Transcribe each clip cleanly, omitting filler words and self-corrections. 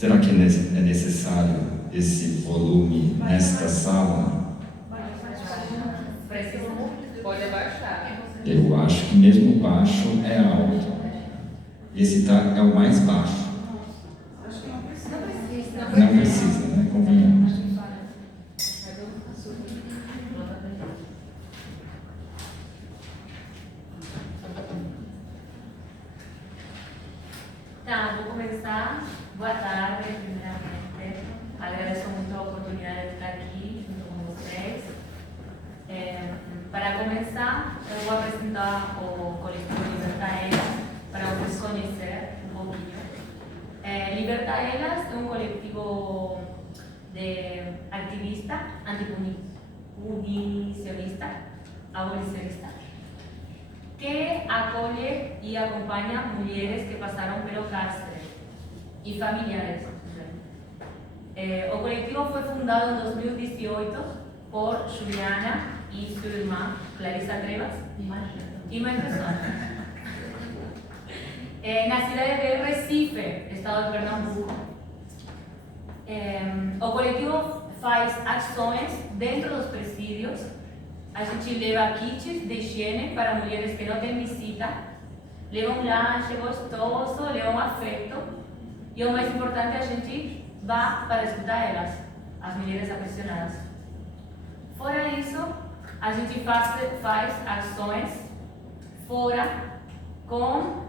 Será que é necessário esse volume nesta sala? Pode abaixar. Eu acho que mesmo baixo é alto. Esse é o mais baixo. Não precisa, né? Convenhamos. Tá, vou começar. Boa tarde, primeiramente. Agradeço muito a oportunidade de estar aqui junto com vocês. Para começar, eu vou apresentar o coletivo Liberta Elas para vocês conhecerem um pouquinho. Liberta Elas é um coletivo de ativista antipunicionista, abolicionista, que acolhe e acompanha mulheres que passaram pelo cárcere e familiares. O coletivo foi fundado em 2018 por Juliana e sua irmã Clarissa Trevas e mais pessoas. Na cidade de Recife, estado de Pernambuco. O coletivo faz ações dentro dos presídios. A gente leva kits de higiene para mulheres que não têm visita, leva um lanche gostoso, leva um afeto, e o mais importante, a gente vai para escutar elas, as mulheres aprisionadas. Fora isso, a gente faz ações fora com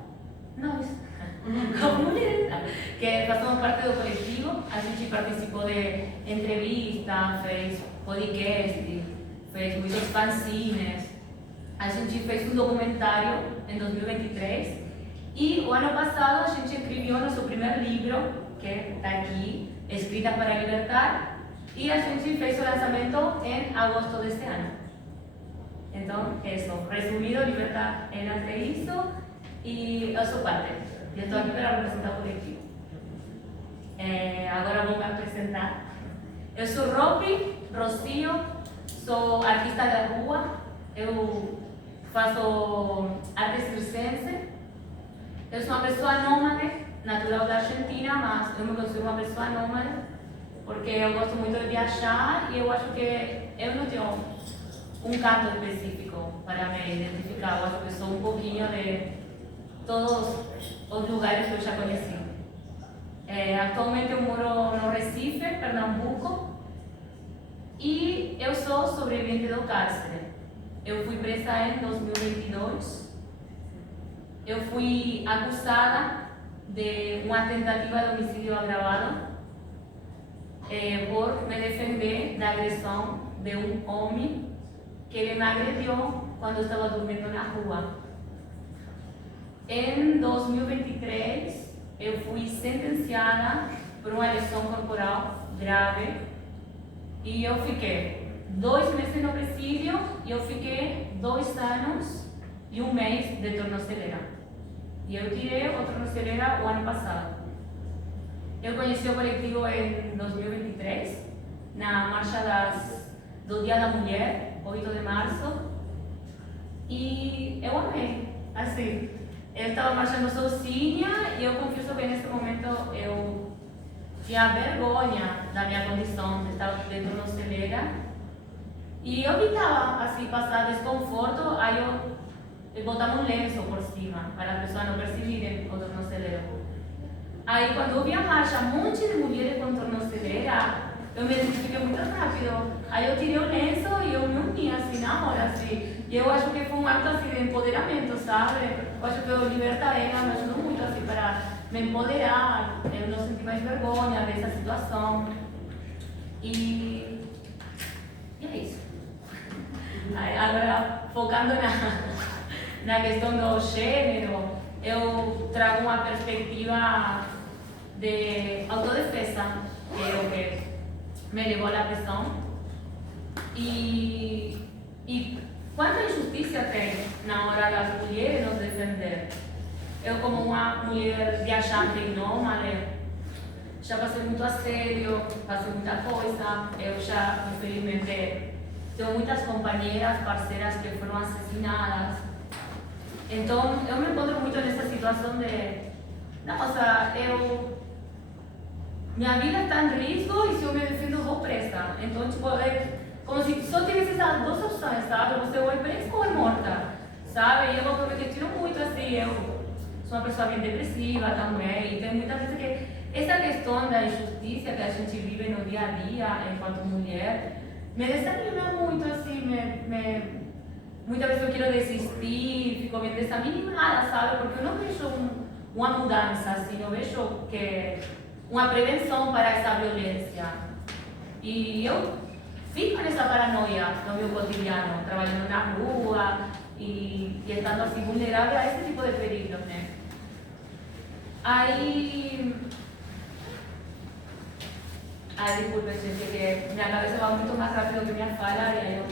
nós, com mulheres, que fazemos parte do coletivo. A gente participou de entrevistas, fez podcast, fez muitos fanzines. A gente fez um documentário em 2023 e o ano passado a gente escreveu nosso primeiro livro, que está aqui, Escritas para Libertar, e a gente fez o lançamento em agosto deste ano. Então, isso, resumido, Liberta Elas é isso, e eu sou parte. Eu estou aqui para representar o coletivo. Agora vou me apresentar. Eu sou Rocio, sou artista da rua, eu faço arte circense. Eu sou uma pessoa nômade, natural da Argentina, mas eu me considero uma pessoa nômade porque eu gosto muito de viajar e eu acho que eu não tenho um canto específico para me identificar. Eu acho que sou um pouquinho de todos os lugares que eu já conheci. Atualmente eu moro no Recife, Pernambuco, e eu sou sobrevivente do cárcere. Eu fui presa em 2022. Eu fui acusada de uma tentativa de homicídio agravado por me defender da agressão de um homem que ele me agrediu quando eu estava dormindo na rua. Em 2023, eu fui sentenciada por uma lesão corporal grave e eu fiquei 2 meses no presídio e eu fiquei 2 anos e 1 mês de tornozeleira. E eu tirei a tornozeleira o ano passado. Eu conheci o coletivo em 2023, na marcha do Dia da Mulher, 8 de março, e eu amei. Assim, eu estava marchando sozinha e eu confesso que nesse momento eu tinha vergonha da minha condição de estar de tornozeleira e eu evitava assim, passar desconforto, aí eu botava um lenço por cima para as pessoas não perceberem o tornozeleiro. Aí quando eu vi a marcha, um monte de mulheres com tornozeleira, eu me identifiquei muito rápido. Aí eu tirei o lenço e eu me uni assim na hora, assim. E eu acho que foi um ato assim, de empoderamento, sabe? Eu acho que o Liberta Elas me ajudou muito assim, para me empoderar, eu não sentir mais vergonha dessa situação. E é isso. Aí, agora, focando na questão do gênero, eu trago uma perspectiva de autodefesa, que é o que me levou à prisão. E quanta injustiça tem na hora das mulheres nos defender. Eu, como uma mulher viajante e nômade, já passei muito assédio, passei muita coisa. Eu já, infelizmente, tenho muitas companheiras, parceiras que foram assassinadas. Então, eu me encontro muito nessa situação de, nossa, eu minha vida está em risco e se eu me defendo eu vou presa. Então, tipo, é como se só tivesse essas duas opções, sabe? Você ou é presa ou é morta, sabe? E eu me questiono muito assim, eu sou uma pessoa bem depressiva também, e tem muitas vezes que essa questão da injustiça que a gente vive no dia a dia enquanto mulher me desanima muito, assim, muitas vezes eu quero desistir, fico bem desanimada, sabe? Porque eu não vejo uma mudança, assim, eu vejo que uma prevenção para essa violência. E eu fico nessa paranoia no meu cotidiano, trabalhando na rua e estando assim vulnerável a esse tipo de perigos, né? Aí, desculpa, gente, que minha cabeça vai muito mais rápido que minha fala e aí eu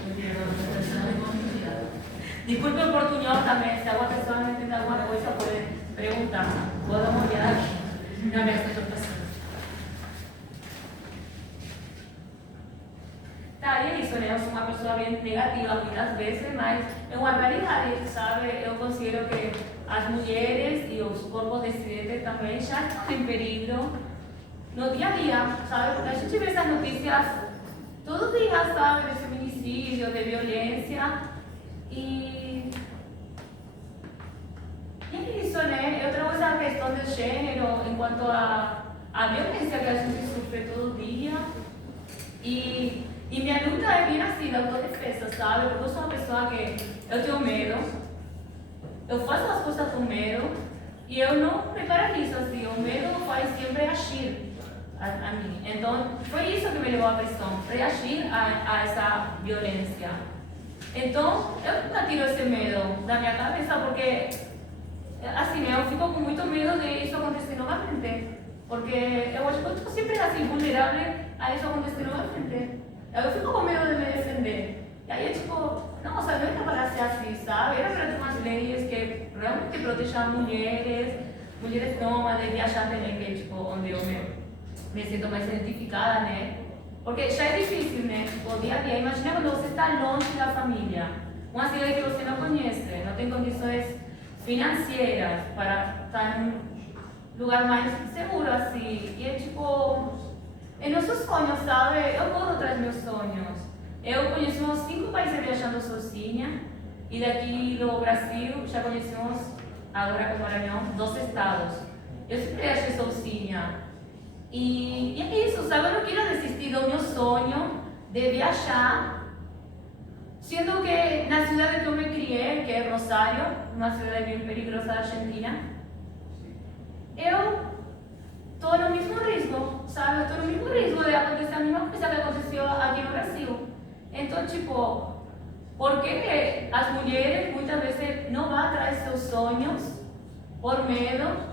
desculpe o portunhol também, se alguma pessoa não entende alguma coisa, pode perguntar. Vou dar uma olhada aqui na minha apresentação. Tá, e é isso, né? Eu sou uma pessoa bem negativa muitas vezes, mas é uma realidade, sabe? Eu considero que as mulheres e os corpos dissidentes também já estão em perigo no dia a dia, sabe? Porque a gente vê essas notícias todo dia, sabe? De feminicídio, de violência. E é isso, né? Eu trago essa questão do gênero enquanto a violência que a gente sofre todo dia. E minha luta é bem assim, da autodefesa, sabe? Porque eu sou uma pessoa que eu tenho medo, eu faço as coisas com medo e eu não me paraliso assim. O medo faz sempre agir a mim. Então, foi isso que me levou à prisão, reagir a essa violência. Então, eu nunca tiro esse medo da minha cabeça porque, assim, eu fico com muito medo de isso acontecer novamente. Porque eu acho que eu estou sempre assim, vulnerável a isso acontecer novamente. Eu fico com medo de me defender. E aí, tipo, nossa, não era para ser assim, sabe? Era para ter umas leis que realmente protejam mulheres nômades, viajantes, né? Que, tipo, onde eu me sinto mais identificada, né? Porque já é difícil, né? Tipo, o dia a dia. Imagina quando você está longe da família, uma cidade que você não conhece, não tem condições financeiras para estar em um lugar mais seguro, assim. E é tipo, é nossos sonhos, sabe? Eu corro atrás dos meus sonhos. Eu conhecemos 5 países viajando sozinha, e daqui do Brasil já conhecemos, agora com o Maranhão, 2 estados. Eu sempre viajei sozinha. E é isso, sabe? Eu não quero desistir do meu sonho de viajar, sendo que na cidade que eu me criei, que é Rosário, uma cidade bem perigosa da Argentina, eu estou no mesmo risco, sabe? Eu estou no mesmo risco de acontecer a mesma coisa que aconteceu aqui no Brasil. Então, tipo, por que as mulheres muitas vezes não vão atrás de seus sonhos por medo?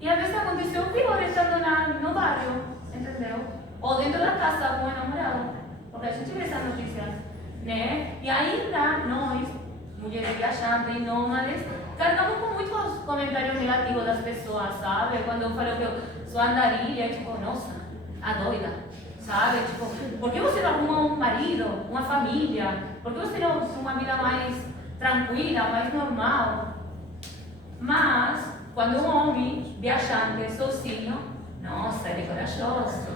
E às vezes aconteceu pior estando no barrio, entendeu? Ou dentro da casa com o namorado, porque a gente vê essas notícias, né? E ainda nós, mulheres viajantes, nômades, carregamos com muitos comentários negativos das pessoas, sabe? Quando eu falo que eu sou andarilha, é tipo, nossa, a doida, sabe? Tipo, por que você não arruma um marido, uma família? Por que você não tem uma vida mais tranquila, mais normal? Mas, quando um homem viajante sozinho, nossa, ele é corajoso,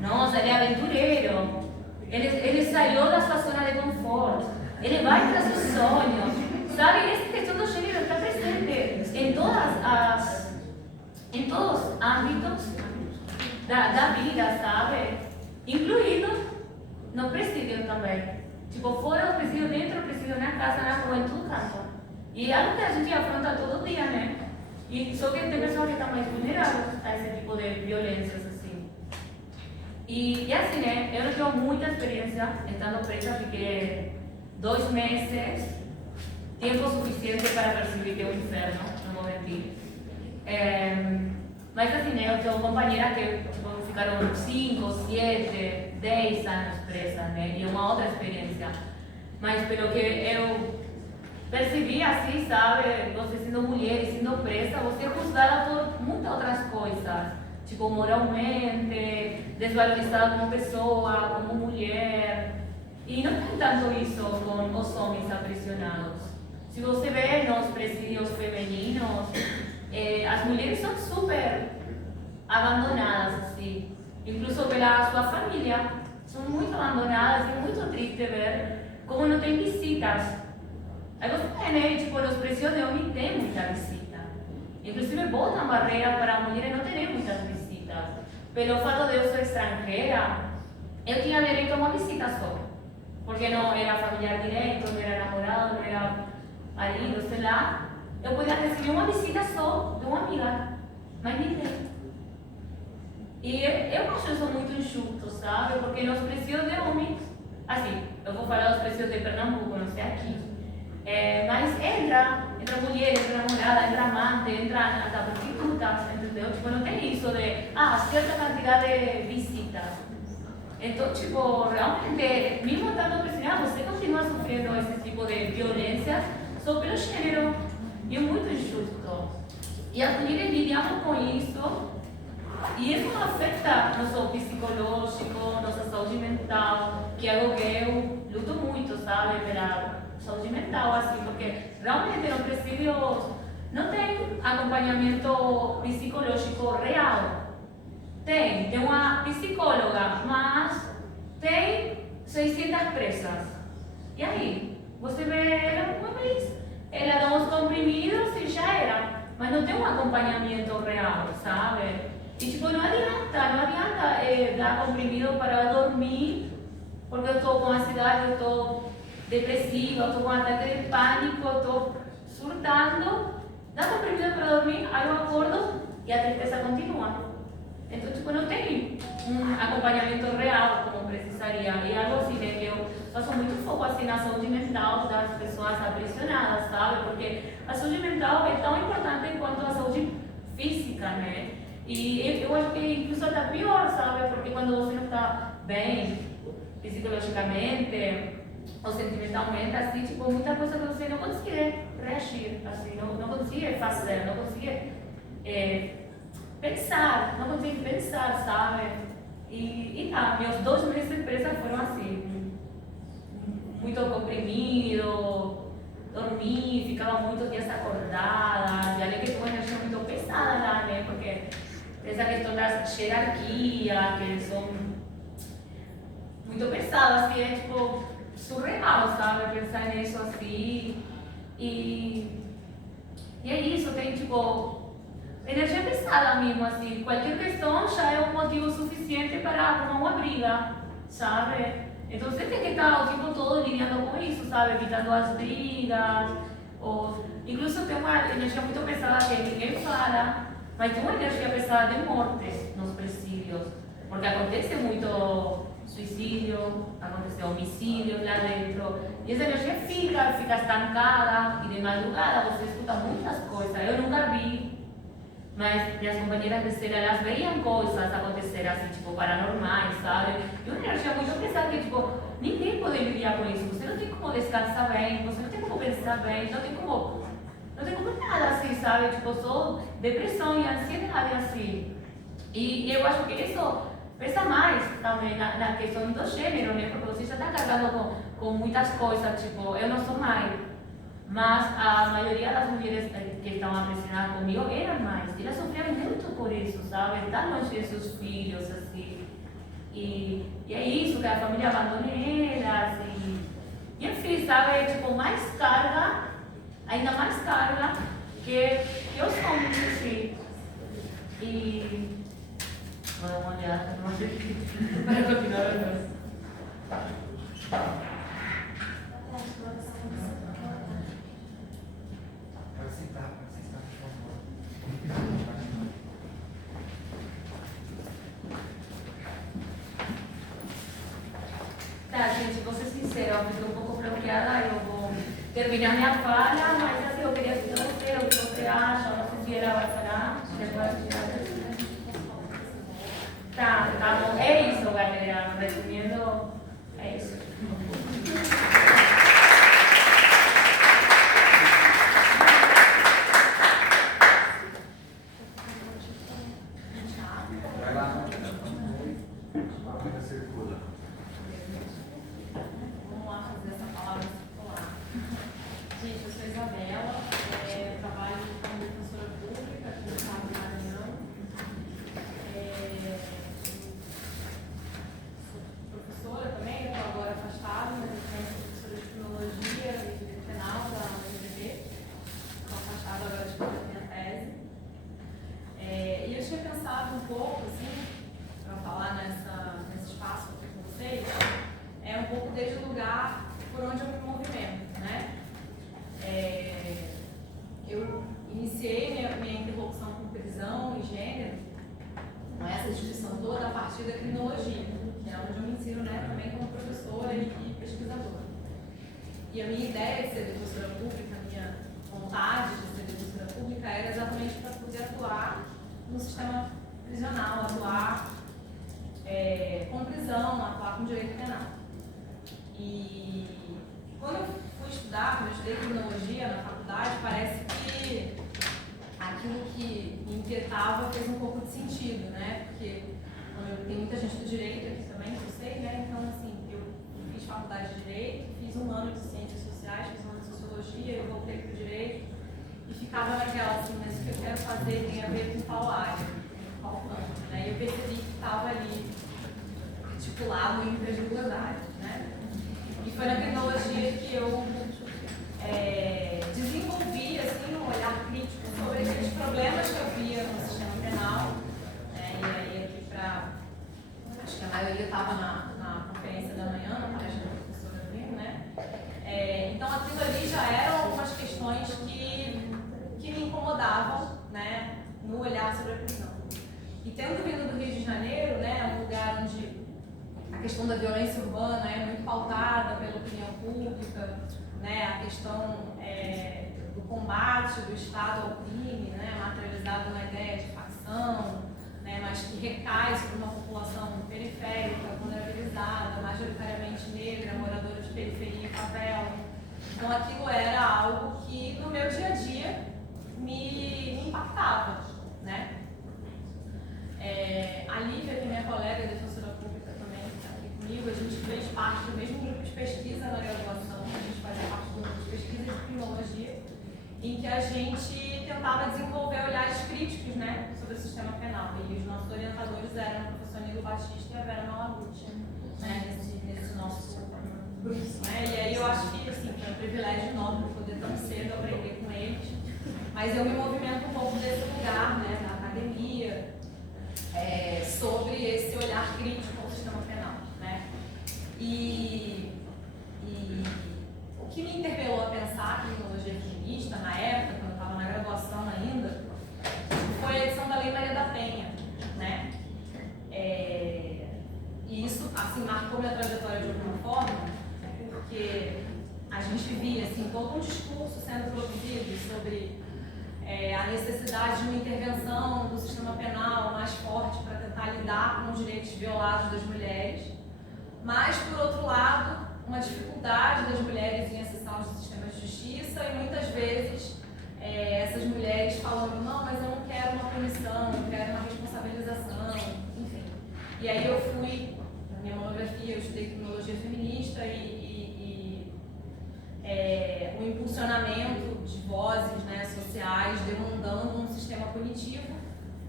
nossa, ele é aventureiro, ele saiu da sua zona de conforto, ele vai para seus sonhos, sabe? Essa questão do gênero está presente em todos os âmbitos da vida, sabe? Incluído no presídio também. Tipo, fora do presídio, dentro do presídio, na casa, na rua, em todo canto. E é algo que a gente afronta todo dia, né? E só que tem pessoas que estão mais vulneráveis a esse tipo de violências, assim. E assim, né? Eu não tenho muita experiência estando presa, fiquei 2 meses, tempo suficiente para perceber que é um inferno, não vou mentir. Mas assim, né? Eu tenho companheiras que tipo, ficaram 5, 7, 10 anos presas, né? E é uma outra experiência. Mas pelo que eu percebi assim, sabe, você sendo mulher e sendo presa, você é juzgada por muitas outras coisas, tipo moralmente, desvalorizada como pessoa, como mulher. E não tem tanto isso com os homens aprisionados. Se você vê nos presídios femininos, as mulheres são super abandonadas, assim, incluso pela sua família. São muito abandonadas, é muito triste ver como não tem visitas. Aí você vê, né, tipo, os precios de homem tem muita visita. Inclusive botam barreira para mulheres não terem muitas visitas. Pelo fato de eu ser estrangeira, eu tinha direito a uma visita só. Porque não era familiar direto, não era namorado, não era marido, sei lá. Eu podia receber uma visita só de uma amiga, mas ninguém. E eu acho isso muito injusto, sabe? Porque nos precios de homens, assim, eu vou falar dos precios de Pernambuco, não sei aqui. Mas entra mulher, entra namorada, entra amante, entra até prostituta, entendeu? Tipo, não tem isso de, certa quantidade de visitas. Então, tipo, realmente, mesmo estando pressionado, você continua sofrendo esse tipo de violências só pelo gênero. E é muito injusto. E as mulheres lidamos com isso, e isso afeta nosso psicológico, nossa saúde mental, que é algo que eu luto muito, sabe, pela saúde mental, assim, porque realmente nos presídios não tem acompanhamento psicológico real. Tem uma psicóloga, mas tem 600 presas. E aí? Você vê ela uma vez, ela dá uns comprimidos e já era. Mas não tem um acompanhamento real, sabe? E tipo, não adianta dar comprimido para dormir, porque eu estou com ansiedade, eu estou depressiva, eu estou com ataque de pânico, eu estou surtando. Dá comprimido para dormir, aí eu acordo e a tristeza continua. Então, tipo, não tem um acompanhamento real como precisaria. E algo assim, né, que eu faço muito foco assim, na saúde mental das pessoas aprisionadas, sabe? Porque a saúde mental é tão importante quanto a saúde física, né? E eu acho que incluso até pior, sabe? Porque quando você não está bem psicologicamente ou sentimentalmente, assim, tipo, muita coisa que você não consegue reagir, assim, não consegue fazer, não consegue pensar, não consigo pensar, sabe? E tá, meus 2 meses de presa foram assim, muito comprimido, dormi, ficava muitos dias acordada, e além que tinha uma energia muito pesada lá, né? Porque essa questão da hierarquia, que são muito pesadas, assim, é tipo surreal, sabe? Pensar nisso assim. E é isso, tem tipo energia pesada mesmo, assim, qualquer questão já é um motivo suficiente para arrumar uma briga, sabe? Então você tem que estar o tempo todo lidando com isso, sabe? Evitando as brigas, ou incluso tem uma energia muito pesada que ninguém fala, mas tem uma energia pesada de mortes nos presídios, porque acontece muito suicídio, acontece homicídio lá dentro, e essa energia fica estancada, e de madrugada você escuta muitas coisas, eu nunca vi. Mas minhas companheiras de cela, elas veiam coisas acontecer assim, tipo, paranormais, sabe? E uma energia muito pesada que, tipo, ninguém pode lidar com isso. Você não tem como descansar bem, você não tem como pensar bem, não tem como nada assim, sabe? Tipo, só depressão e ansiedade, assim. E eu acho que isso pesa mais também na questão do gênero, né? Porque você já está carregado com muitas coisas, tipo, eu não sou mãe. Mas a maioria das mulheres que estavam aprisionadas comigo eram mães. Elas sofriam muito por isso, sabe? Estar longe de seus filhos, assim. E é isso, que a família abandone elas. E enfim, sabe? Tipo, mais carga, ainda mais carga que os homens, assim. E... vou dar uma olhada, não sei para continuar a conversa. Tá, gente, vou ser sincera, eu fiquei um pouco bloqueada, eu vou terminar minha fala, mas assim, eu queria saber o que você acha, não sei se ela vai falar, tá bom, é isso, galera, resumindo, é isso. partir da criminologia, que é onde eu me ensino, né, também como professora e pesquisadora. E a minha ideia de ser defensora pública, a minha vontade de ser defensora pública era exatamente para poder atuar no sistema prisional, atuar com prisão, atuar com direito penal. E quando eu fui estudar, quando eu estudei criminologia na faculdade, parece que aquilo que me inquietava fez um pouco de sentido, né? Porque tem muita gente do direito aqui também, que eu sei, né? Então, assim, eu fiz faculdade de direito, fiz um ano de ciências sociais, fiz um ano de sociologia, eu voltei para o direito e ficava naquela, assim, mas o que eu quero fazer tem a ver com qual área, com qual campo, né? E eu percebi que estava ali articulado entre as duas áreas, né? E foi na criminologia que eu desenvolvi, assim, um olhar crítico sobre aqueles problemas que eu via no sistema penal, né? E aí aqui acho que a maioria estava na conferência da manhã, na palestra da professora Brino, né? Então aquilo ali já eram algumas questões que me incomodavam, né, no olhar sobre a prisão. E tendo vindo do Rio de Janeiro, né, um lugar onde a questão da violência urbana é muito pautada pela opinião pública, né, a questão do combate do Estado ao crime, né, materializado na ideia de facção, né, mas que recai sobre uma população periférica, vulnerabilizada, majoritariamente negra, moradora de periferia e favela. Então aquilo era algo que no meu dia a dia me impactava, né? A Lívia, que é minha colega, defensora pública também, que está aqui comigo, a gente fez parte do mesmo grupo de pesquisa na graduação, a gente fazia parte do grupo de pesquisa de criminologia, em que a gente tentava desenvolver olhares críticos, né, sobre o sistema penal. E os nossos orientadores eram o professor Nilo Batista e a Vera Malaguti, né, nesse nosso grupo. Né? E aí eu acho que assim, foi um privilégio enorme poder tão cedo aprender com eles. Mas eu me movimento um pouco desse lugar, né, na academia, sobre esse olhar crítico ao sistema penal. Né? E o que me interpelou a pensar a criminologia feminista, na época, quando eu estava na graduação ainda, foi a edição da Lei Maria da Penha. Né? E isso assim, marcou minha trajetória de alguma forma, porque a gente via assim, todo um discurso sendo produzido sobre a necessidade de uma intervenção do sistema penal mais forte para tentar lidar com os direitos violados das mulheres, mas, por outro lado, uma dificuldade das mulheres em acessar os sistemas de justiça e muitas vezes essas mulheres falando, não, mas eu não quero uma punição, eu quero uma responsabilização, enfim. E aí eu fui, na minha monografia, eu estudei criminologia feminista o impulsionamento de vozes, né, sociais demandando um sistema punitivo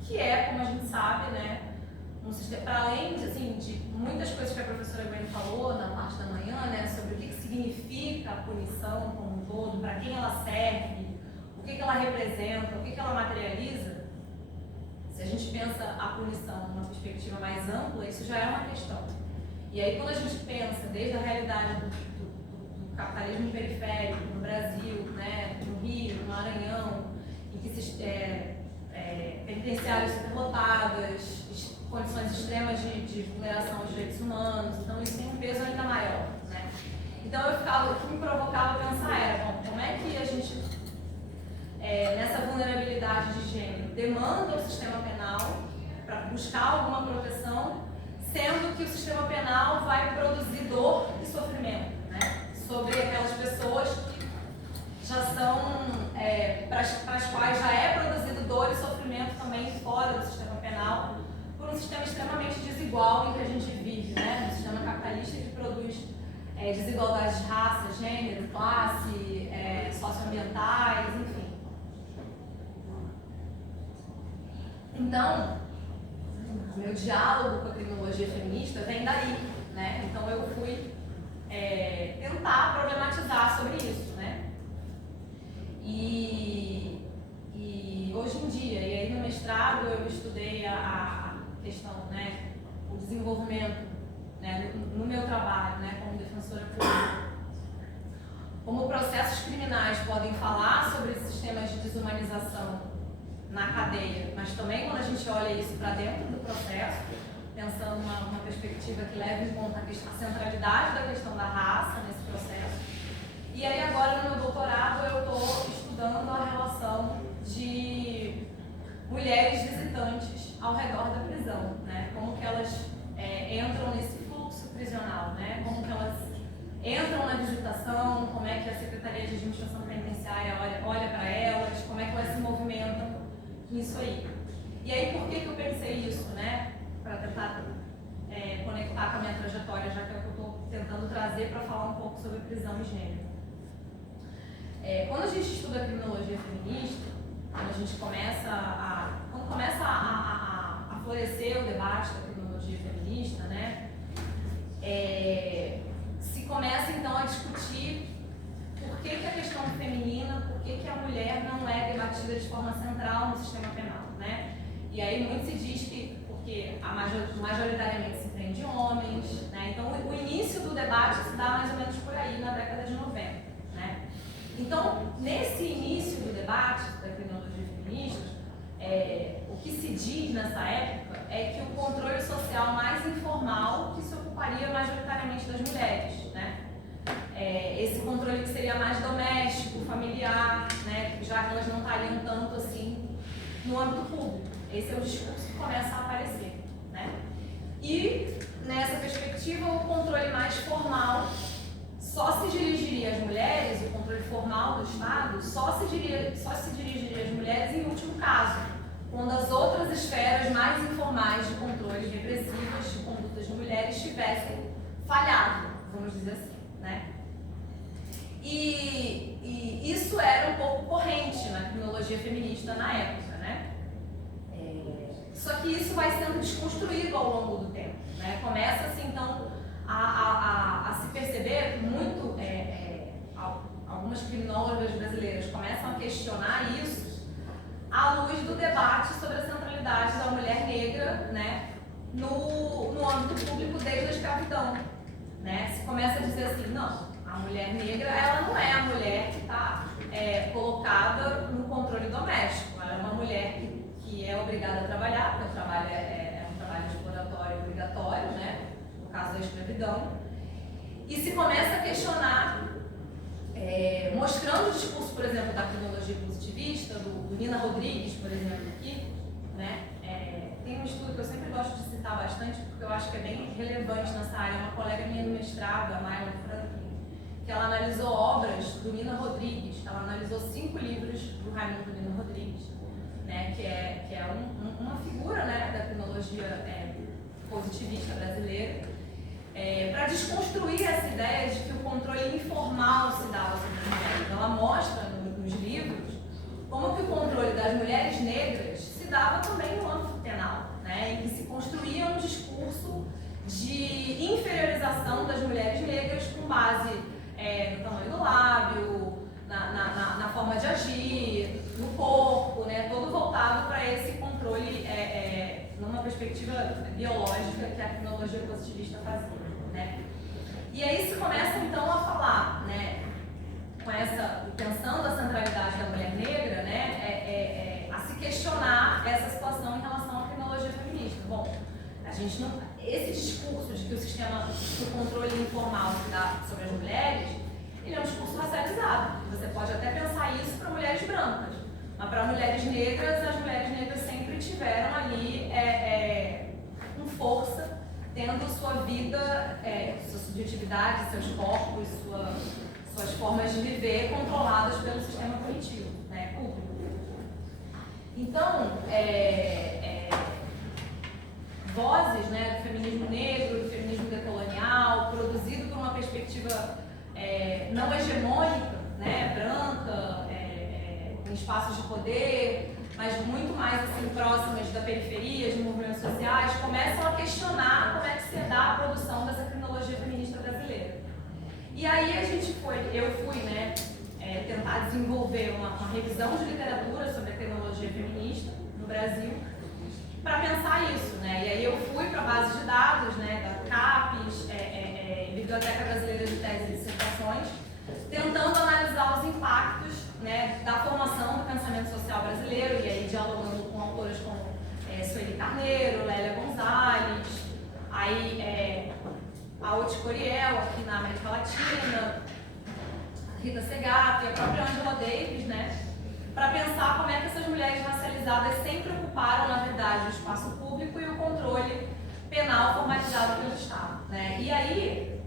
que é, como a gente sabe, né, um sistema, para além assim, de muitas coisas que a professora Gwen falou na parte da manhã, né, sobre o que significa a punição como um todo, para quem ela serve, o que ela representa, o que ela materializa. Se a gente pensa a punição numa perspectiva mais ampla, isso já é uma questão. E aí quando a gente pensa desde a realidade do capitalismo periférico no Brasil, né, no Rio, no Maranhão, em que penitenciárias superlotadas, condições extremas de vulneração aos direitos humanos, então isso tem um peso ainda maior. Né? Então o que me provocava a pensar era, bom, como é que a gente, nessa vulnerabilidade de gênero, demanda o sistema penal para buscar alguma proteção, sendo que o sistema penal vai produzir dor e sofrimento, né? Sobre aquelas pessoas que já são, para as quais já é produzido dor e sofrimento também fora do sistema penal, por um sistema extremamente desigual em que a gente vive, né? Um sistema capitalista que produz desigualdades de raça, gênero, classe, socioambientais, enfim. Então, o meu diálogo com a criminologia feminista vem daí, né? Então eu fui tentar problematizar sobre isso, né? E hoje em dia, e aí no mestrado eu estudei a questão, né, o desenvolvimento, né, no meu trabalho, né, como defensora pública, como processos criminais podem falar sobre sistemas de desumanização na cadeia, mas também quando a gente olha isso para dentro do processo pensando uma perspectiva que leva em conta a centralidade da questão da raça nesse processo. E aí agora no meu doutorado eu estou estudando a relação de mulheres visitantes ao redor da prisão, né? Como que elas entram nesse fluxo prisional, né? Como que elas entram na visitação, como é que a Secretaria de Administração Penitenciária olha para elas, como é que elas se movimentam nisso aí. E aí por que eu pensei isso, né? Para tentar conectar com a minha trajetória, já que é o que eu estou tentando trazer para falar um pouco sobre prisão e gênero. Quando a gente estuda a criminologia feminista, quando a gente começa a florescer o debate da criminologia feminista, né, se começa então a discutir por que a questão feminina, por que a mulher não é debatida de forma central no sistema penal, né? E aí muito se diz que porque majoritariamente se prende homens, né? Então o início do debate se dá mais ou menos por aí, na década de 90, né? Então, nesse início do debate da criminologia feminista, o que se diz nessa época é que o controle social mais informal que se ocuparia majoritariamente das mulheres, né? Esse controle que seria mais doméstico, familiar, né? Já que elas não estariam tanto assim no âmbito público. Esse é o discurso que começa a aparecer, né? E nessa perspectiva, o controle mais formal só se dirigiria às mulheres, o controle formal do Estado só se dirigiria às mulheres em último caso, quando as outras esferas mais informais de controle repressivas de condutas de mulheres tivessem falhado, vamos dizer assim, né? E isso era um pouco corrente na criminologia feminista na época, né? Só que isso vai sendo desconstruído ao longo do tempo, né? Começa assim, então, a se perceber muito, algumas criminólogas brasileiras começam a questionar isso à luz do debate sobre a centralidade da mulher negra, né, no âmbito público desde a escravidão, né? Se começa a dizer assim, não, a mulher negra ela não é a mulher que está colocada no controle doméstico, ela é uma mulher que é obrigada a trabalhar, porque o trabalho é um trabalho exploratório obrigatório, né? No caso da escravidão, e se começa a questionar, mostrando o discurso, por exemplo, da criminologia positivista, do Nina Rodrigues, por exemplo, aqui, né? Tem um estudo que eu sempre gosto de citar bastante, porque eu acho que é bem relevante nessa área, uma colega minha do mestrado, a Mayla Franklin, que ela analisou obras do Nina Rodrigues, ela analisou 5 livros do Raimundo Nina Rodrigues, né? Que é uma figura, né, da criminologia positivista brasileira, para desconstruir essa ideia de que o controle informal se dava sobre as mulheres. Ela mostra nos livros como que o controle das mulheres negras se dava também no âmbito penal, né, em que se construía um discurso de inferiorização das mulheres negras com base no tamanho do lábio, na forma de agir, no corpo, né, todo voltado para esse controle numa perspectiva biológica que a criminologia positivista fazia, né? E aí se começa então a falar, né, pensando a centralidade da mulher negra, né, a se questionar essa situação em relação à criminologia feminista. Bom, a gente não, esse discurso de que o controle informal se dá sobre as mulheres, ele é um discurso racializado. Você pode até pensar isso para mulheres brancas, mas para mulheres negras, as mulheres negras sempre tiveram ali com força, tendo sua vida, sua subjetividade, seus corpos, suas formas de viver controladas pelo sistema punitivo, né, público. Então, vozes, né, do feminismo negro, do feminismo decolonial, produzido por uma perspectiva não hegemônica, né, branca, em espaços de poder, mas muito mais assim, próximas da periferia, de movimentos sociais, começam a questionar como é que se dá a produção dessa criminologia feminista brasileira. E aí eu fui, né, tentar desenvolver uma revisão de literatura sobre a criminologia feminista no Brasil, para pensar isso, né? E aí eu fui para a base de dados, né, da CAPES, Biblioteca Brasileira de Teses e Dissertações, tentando analisar os impactos, né, da formação do pensamento social brasileiro, e aí dialogando com autoras como Sueli Carneiro, Lélia Gonzalez, a Oti Coriel, aqui na América Latina, Rita Segato e a própria Angela Davis, né? Para pensar como é que essas mulheres racializadas sempre ocuparam, na verdade, o espaço público e o controle penal formalizado pelo Estado, né? E aí,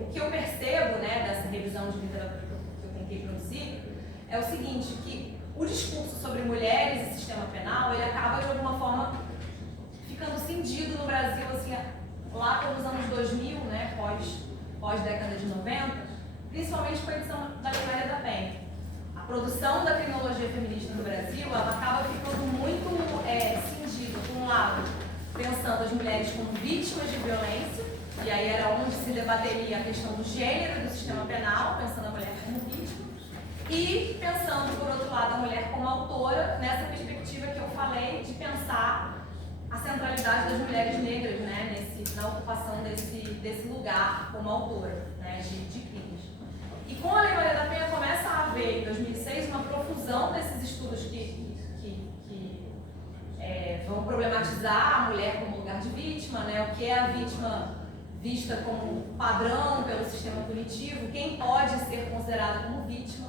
o que eu percebo, né, dessa revisão de literatura que eu tentei produzir é o seguinte, que o discurso sobre mulheres e sistema penal, ele acaba de alguma forma ficando cindido no Brasil, assim, lá pelos anos 2000, né, pós década de 90, principalmente com a edição da Lei Maria da Penha. A produção da criminologia feminista no Brasil, ela acaba ficando muito cindida, por um lado, pensando as mulheres como vítimas de violência, e aí era onde se debateria a questão do gênero do sistema penal, pensando a mulher como vítima, e pensando, por outro lado, a mulher como autora, nessa perspectiva que eu falei, de pensar a centralidade das mulheres negras, né, na ocupação desse lugar como autora, né, de crimes. E com a Lei Maria da Penha começa a haver, em 2006, uma profusão desses estudos que vão problematizar a mulher como lugar de vítima, né, o que é a vítima vista como padrão pelo sistema punitivo, quem pode ser considerado como vítima,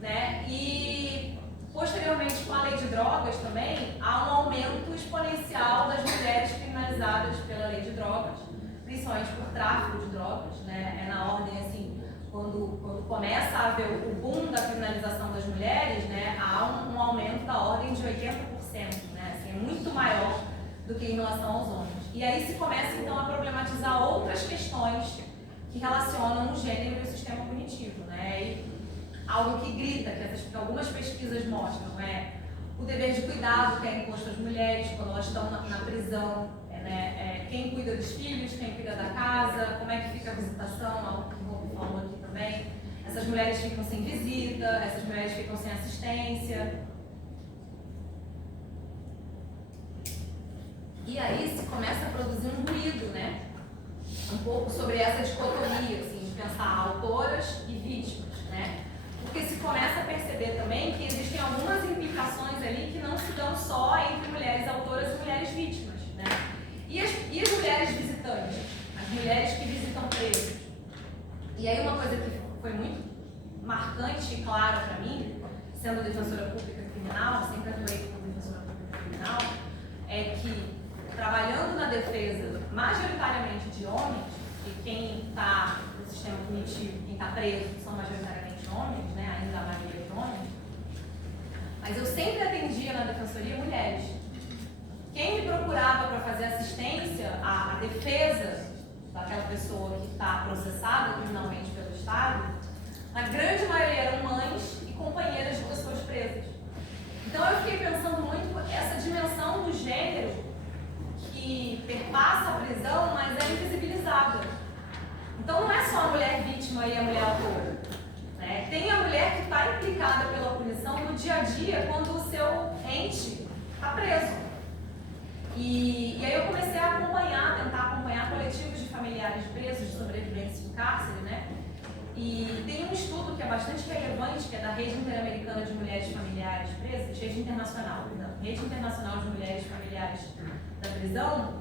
né, e posteriormente com a lei de drogas também, há um aumento exponencial das mulheres criminalizadas pela lei de drogas, principalmente por tráfico de drogas, né, na ordem assim, quando começa a haver o boom da criminalização das mulheres, né, há um aumento da ordem de 80%, né, assim, é muito maior do que em relação aos homens. E aí se começa então a problematizar outras questões que relacionam o gênero e o sistema punitivo, né, e algo que grita, que algumas pesquisas mostram, o dever de cuidado que é imposto às mulheres quando elas estão na prisão, quem cuida dos filhos, quem cuida da casa, como é que fica a visitação, algo que o Rô falou aqui também. Essas mulheres ficam sem visita, essas mulheres ficam sem assistência. E aí se começa a produzir um ruído, né? Um pouco sobre essa dicotomia, assim, de pensar autoras e vítimas, né? Porque se começa a perceber também que existem algumas implicações ali que não se dão só entre mulheres autoras e mulheres vítimas, né? E as mulheres visitantes, as mulheres que visitam presos. E aí uma coisa que foi muito marcante e clara para mim, sendo defensora pública criminal, sempre atuei como defensora pública criminal, é que trabalhando na defesa majoritariamente de homens, e quem está no sistema punitivo, quem está preso, são majoritariamente homens, né, ainda a maioria de homens, mas eu sempre atendia na defensoria mulheres. Quem me procurava para fazer assistência à defesa daquela pessoa que está processada criminalmente pelo Estado, na grande maioria eram mães e companheiras de pessoas presas. Então eu fiquei pensando muito essa dimensão do gênero que perpassa a prisão, mas é invisibilizada. Então não é só a mulher vítima e a mulher autora, né? Tem a mulher que está implicada pela punição no dia a dia quando o seu ente está preso. E aí eu comecei a tentar acompanhar coletivos de familiares presos, de sobreviventes do cárcere, né? E tem um estudo que é bastante relevante, que é da Rede Interamericana de Mulheres Familiares Presas, Rede Internacional de Mulheres Familiares da Prisão,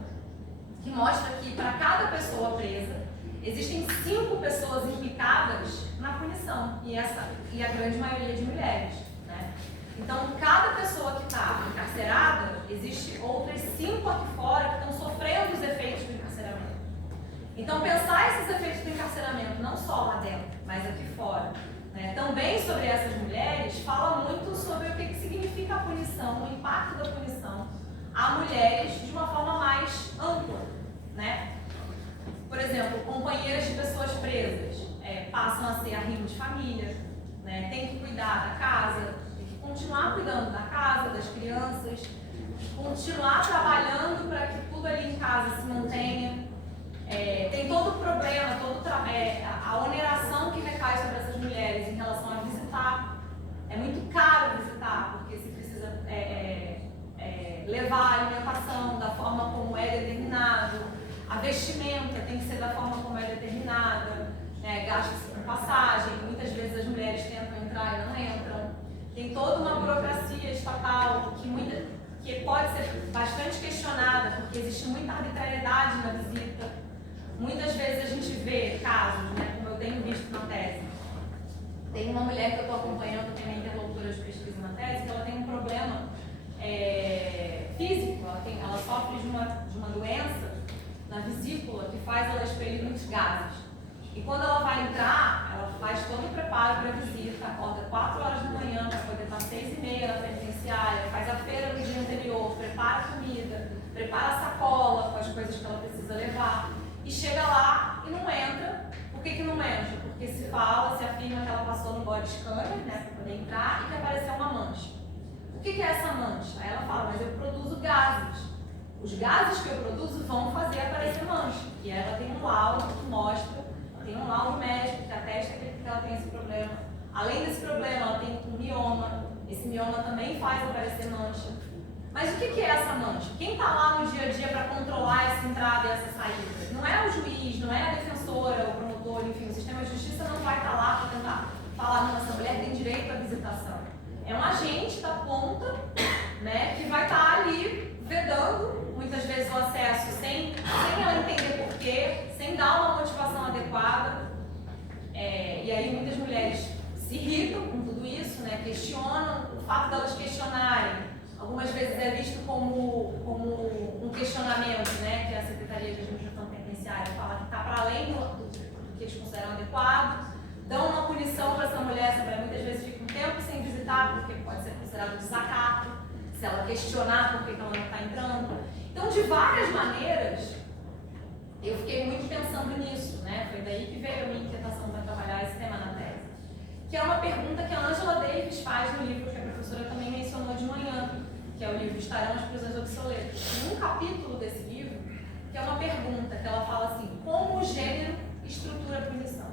que mostra que para cada pessoa presa, existem 5 pessoas implicadas na punição, e a grande maioria de mulheres, né? Então, cada pessoa que está encarcerada, existe outras 5 aqui fora que estão sofrendo os efeitos do encarceramento. Então, pensar esses efeitos do encarceramento, não só lá dentro, mas aqui fora, né, também sobre essas mulheres, fala muito sobre o que significa a punição, o impacto da punição a mulheres de uma forma mais ampla, né? Por exemplo, companheiras de pessoas presas passam a ser arrimo de família, né? Tem que cuidar da casa, tem que continuar cuidando da casa, das crianças, continuar trabalhando para que tudo ali em casa se mantenha. Tem todo o problema, a oneração que recai sobre essas mulheres em relação a visitar. É muito caro visitar, porque se precisa levar a alimentação da forma como é determinado, a vestimenta tem que ser da forma como é determinada, gasta-se com passagem, muitas vezes as mulheres tentam entrar e não entram. Tem toda uma burocracia estatal que pode ser bastante questionada, porque existe muita arbitrariedade na visita. Muitas vezes a gente vê casos, né, como eu tenho visto na tese. Tem uma mulher que eu estou acompanhando, que é interlocutora de pesquisa na tese, que ela tem um problema físico, ela sofre de uma doença na vesícula que faz ela expelir muitos gases. E quando ela vai entrar, ela faz todo o preparo para a visita, acorda 4 horas da manhã para poder estar 6h30 na penitenciária, faz a feira no dia anterior, prepara a comida, prepara a sacola com as coisas que ela precisa levar e chega lá e não entra. Por que não entra? Porque se afirma que ela passou no body scanner, né, para poder entrar e que apareceu uma mancha. O que é essa mancha? Aí ela fala, mas eu produzo gases. Os gases que eu produzo vão fazer aparecer mancha. E ela tem um laudo que mostra, tem um laudo médico que atesta que ela tem esse problema. Além desse problema, ela tem um mioma. Esse mioma também faz aparecer mancha. Mas o que é essa mancha? Quem está lá no dia a dia para controlar essa entrada e essa saída? Não é o juiz, não é a defensora, o promotor, enfim, o sistema de justiça não vai estar lá para tentar falar, não, essa mulher tem direito à visitação. É um agente da ponta, né, que vai estar ali vedando, muitas vezes, o acesso sem ela entender porquê, sem dar uma motivação adequada. E aí muitas mulheres se irritam com tudo isso, né, questionam. O fato delas questionarem, algumas vezes é visto como um questionamento, né, que a Secretaria de Administração Penitenciária fala que está para além do que eles consideram adequado. Dão uma punição para essa mulher, essa mulher muitas vezes fica um tempo sem visitar, porque pode ser considerado desacato, se ela questionar por que ela não está entrando. Então, de várias maneiras, eu fiquei muito pensando nisso, né? Foi daí que veio a minha inquietação para trabalhar esse tema na tese. Que é uma pergunta que a Angela Davis faz no livro que a professora também mencionou de manhã, que é o livro Estarão as Prisões Obsoletas. Tem um capítulo desse livro que é uma pergunta que ela fala assim, como o gênero estrutura a punição?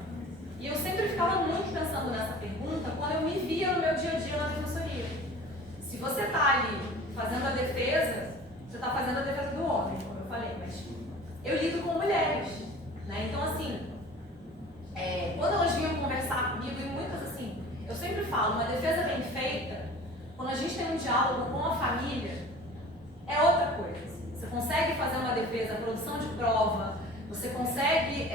E eu sempre ficava muito pensando nessa pergunta quando eu me via no meu dia a dia na defensoria. Se você está ali fazendo a defesa, você está fazendo a defesa do homem, como eu falei, mas eu lido com mulheres, né? Então, assim, quando elas vinham conversar comigo, e muitas assim, eu sempre falo, uma defesa bem feita, quando a gente tem um diálogo com a família, é outra coisa. Você consegue fazer uma defesa, a produção de prova, você consegue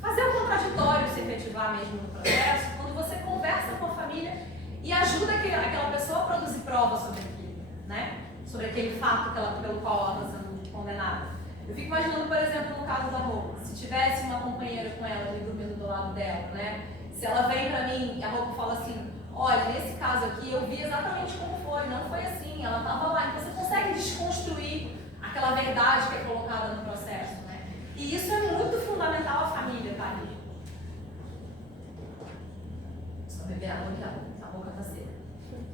fazer o contraditório se efetivar mesmo no processo, quando você conversa com a família e ajuda aquela pessoa a produzir prova sobre aquilo, né? Sobre aquele fato pelo qual ela está sendo condenada. Eu fico imaginando, por exemplo, no caso da Rocco, se tivesse uma companheira com ela ali dormindo do lado dela, né? Se ela vem pra mim e a Rocco fala assim, olha, nesse caso aqui eu vi exatamente como foi, não foi assim, ela estava lá. Então você consegue desconstruir aquela verdade que é colocada no processo, né? E isso é muito fundamental à família, tá ali. Só beber água que a boca tá seca.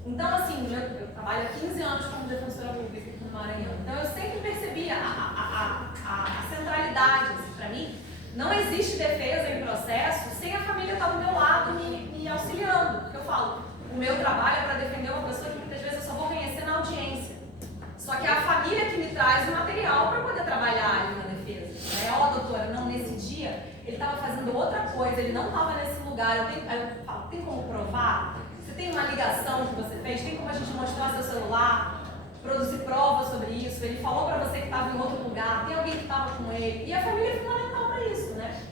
Então, assim, eu trabalho há 15 anos como defensora pública aqui no Maranhão. Então, eu sempre percebi a centralidade, assim, para mim. Não existe defesa em processo sem a família estar do meu lado me auxiliando. Porque eu falo, o meu trabalho é para defender uma pessoa que muitas vezes eu só vou conhecer na audiência. Só que é a família que me traz o material para poder trabalhar ali na defesa. Doutora, não, nesse dia ele estava fazendo outra coisa, ele não estava nesse lugar. Eu falo, tem como provar? Você tem uma ligação que você fez? Tem como a gente mostrar seu celular? Produzir provas sobre isso? Ele falou para você que estava em outro lugar? Tem alguém que estava com ele? E a família é fundamental para isso, né?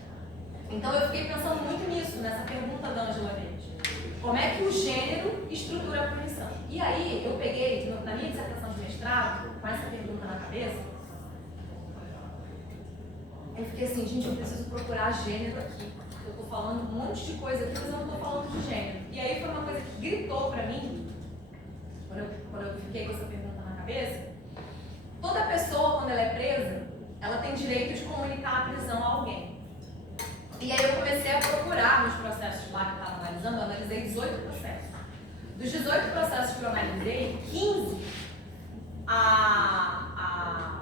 Então eu fiquei pensando muito nisso, nessa pergunta da Angela Davis. Como é que o gênero estrutura a punição? E aí eu peguei, na minha dissertação de mestrado, com essa pergunta na cabeça, eu fiquei assim, gente, eu preciso procurar gênero aqui. Eu estou falando um monte de coisa aqui, mas eu não estou falando de gênero. E aí foi uma coisa que gritou para mim, quando eu fiquei com essa pergunta na cabeça. Toda pessoa, quando ela é presa, ela tem direito de comunicar a prisão a alguém. E aí eu comecei a procurar nos processos lá que eu estava analisando, eu analisei 18 processos. Dos 18 processos que eu analisei, 15, a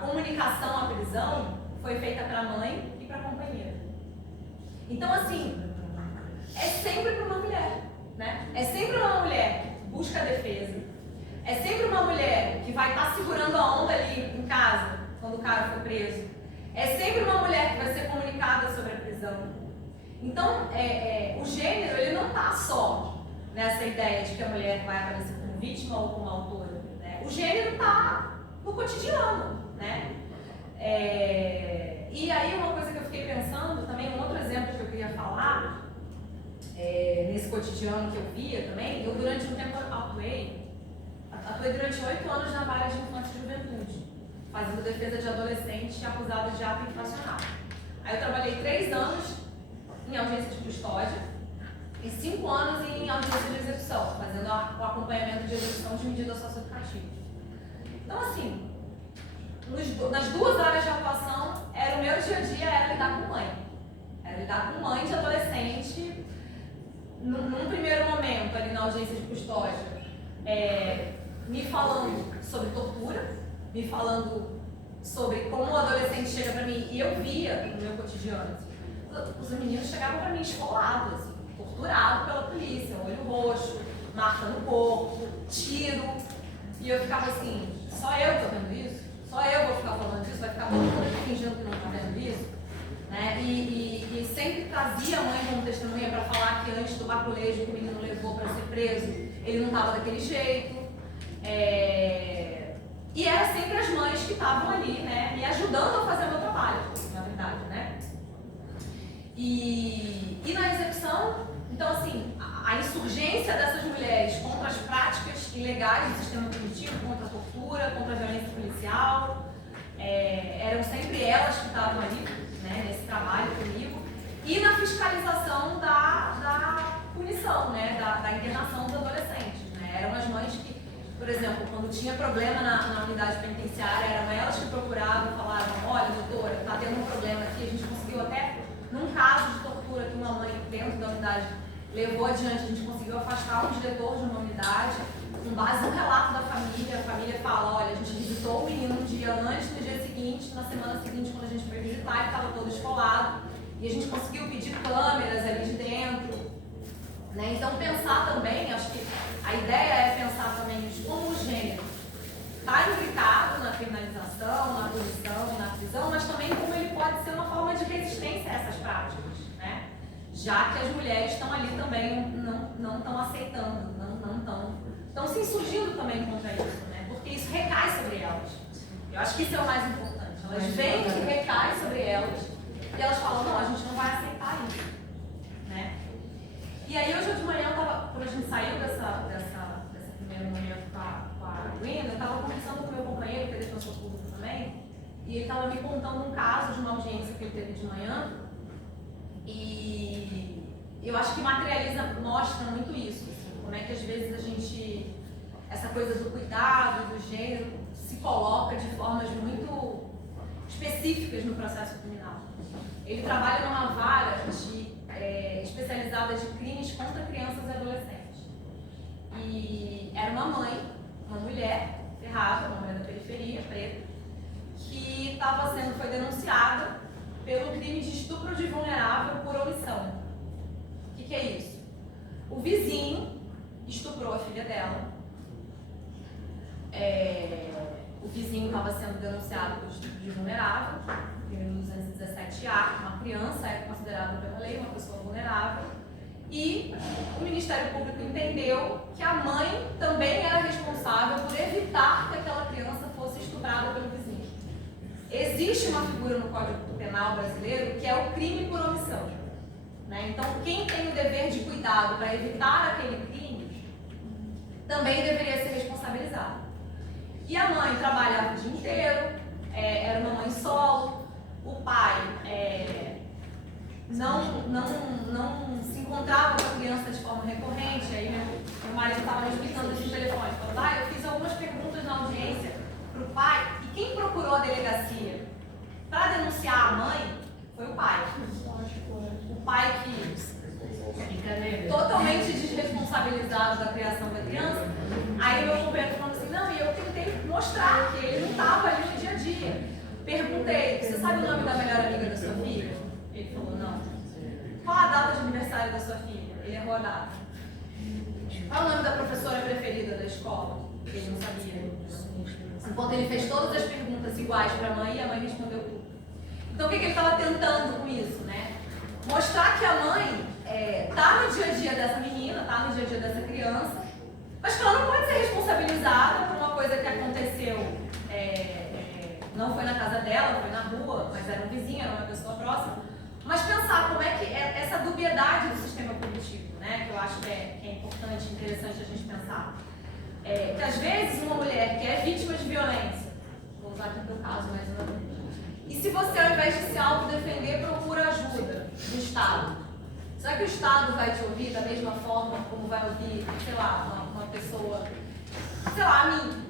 comunicação à prisão foi feita para a mãe e para a companheira. Então, assim, é sempre para uma mulher, né? É sempre uma mulher que busca a defesa. É sempre uma mulher que vai estar segurando a onda ali em casa, quando o cara for preso. É sempre uma mulher que vai ser comunicada sobre a prisão. Então, o gênero, ele não está só nessa ideia de que a mulher vai aparecer como vítima ou como autora, né? O gênero está no cotidiano, né? E aí uma coisa que eu fiquei pensando também, um outro exemplo que eu queria falar, nesse cotidiano que eu via também, eu durante um tempo atuei durante 8 anos na vara de infância e juventude, fazendo defesa de adolescente acusado de ato infracional. Aí eu trabalhei 3 anos em audiência de custódia e 5 anos em audiência de execução, fazendo o acompanhamento de execução de medidas socioeducativas. Então, assim, nas 2 áreas de atuação, o meu dia a dia era lidar com mãe. Era lidar com mãe de adolescente, num primeiro momento, ali na audiência de custódia, me falando sobre tortura, me falando sobre como o adolescente chega pra mim, e eu via no meu cotidiano, assim, os meninos chegavam pra mim esfolados, assim, torturados pela polícia, olho roxo, marca no corpo, tiro, e eu ficava assim, só eu tô vendo isso? Só eu vou ficar falando disso? Vai ficar todo mundo aqui fingindo que não tá vendo isso? Né? E sempre trazia a mãe como testemunha para falar que antes do baculejo que o menino levou para ser preso, ele não estava daquele jeito. E era sempre as mães que estavam ali, né, me ajudando a fazer o meu trabalho, na verdade, né? E na execução, então assim, a insurgência dessas mulheres contra as práticas ilegais do sistema punitivo, contra a tortura, contra a violência policial, eram sempre elas que estavam ali, né, nesse trabalho comigo, e na fiscalização da punição, né, da internação dos adolescentes, né? Eram as mães que, por exemplo, quando tinha problema na unidade penitenciária, eram elas que procuravam, falavam, olha, doutora, está tendo um problema aqui, a gente conseguiu até, num caso de tortura que uma mãe dentro da unidade levou adiante, a gente conseguiu afastar um diretor de uma unidade, com base no relato da família. A família fala, olha, a gente visitou o menino um dia antes, no dia seguinte, na semana seguinte, quando a gente foi visitar, ele estava todo esfolado, e a gente conseguiu pedir câmeras ali de dentro, né? Então pensar também, acho que a ideia é pensar também de como o gênero está implicado na criminalização, na punição, na prisão, mas também como ele pode ser uma forma de resistência a essas práticas, né? Já que as mulheres estão ali também, não estão aceitando, não estão se insurgindo também contra isso, né? Porque isso recai sobre elas. Eu acho que isso é o mais importante. Elas veem que recai sobre elas e elas falam, não, a gente não vai aceitar isso, né? E aí hoje de manhã, quando a gente saiu desse primeiro momento com a Gwen, eu estava conversando com o meu companheiro, que é defensor público também, e ele estava me contando um caso de uma audiência que ele teve de manhã, e eu acho que mostra muito isso, assim, como é que às vezes a gente, essa coisa do cuidado, do gênero, se coloca de formas muito específicas no processo criminal. Ele trabalha numa vara especializada de crimes contra crianças e adolescentes. E era uma mãe, uma mulher ferrada, uma mulher da periferia, preta, que foi denunciada pelo crime de estupro de vulnerável por omissão. O que é isso? O vizinho estuprou a filha dela. O vizinho estava sendo denunciado por estupro de vulnerável, crime 217A, uma criança é considerada pela lei uma pessoa vulnerável, e o Ministério Público entendeu que a mãe também era responsável por evitar que aquela criança fosse estuprada pelo vizinho. Existe uma figura no Código Penal brasileiro que é o crime por omissão, né? Então, quem tem o dever de cuidado para evitar aquele crime também deveria ser responsabilizado. E a mãe trabalhava o dia inteiro, era uma mãe solo, o pai não se encontrava com a criança de forma recorrente. Aí meu marido estava me explicando no telefone, falando, eu fiz algumas perguntas na audiência para o pai, e quem procurou a delegacia para denunciar a mãe foi o pai. O pai que totalmente desresponsabilizado da criação da criança. Aí meu companheiro falando assim, não, e eu tentei mostrar que ele não estava ali no dia a dia. Perguntei, você sabe o nome da melhor amiga da sua filha? Ele falou, não. Qual a data de aniversário da sua filha? Ele errou a data. Qual o nome da professora preferida da escola? Ele não sabia. Enquanto ele fez todas as perguntas iguais para a mãe, e a mãe respondeu tudo. Então o que ele estava tentando com isso, né? Mostrar que a mãe está no dia a dia dessa menina, está no dia a dia dessa criança, mas que ela não pode ser responsável mas era um vizinho, era uma pessoa próxima. Mas pensar como é que é essa dubiedade do sistema punitivo, né? Que eu acho que é importante, interessante a gente pensar. Que às vezes uma mulher que é vítima de violência, vou usar aqui o teu caso mais uma vez, e se você ao invés de se autodefender procura ajuda do Estado, será que o Estado vai te ouvir da mesma forma como vai ouvir, sei lá, uma pessoa, sei lá, a mim?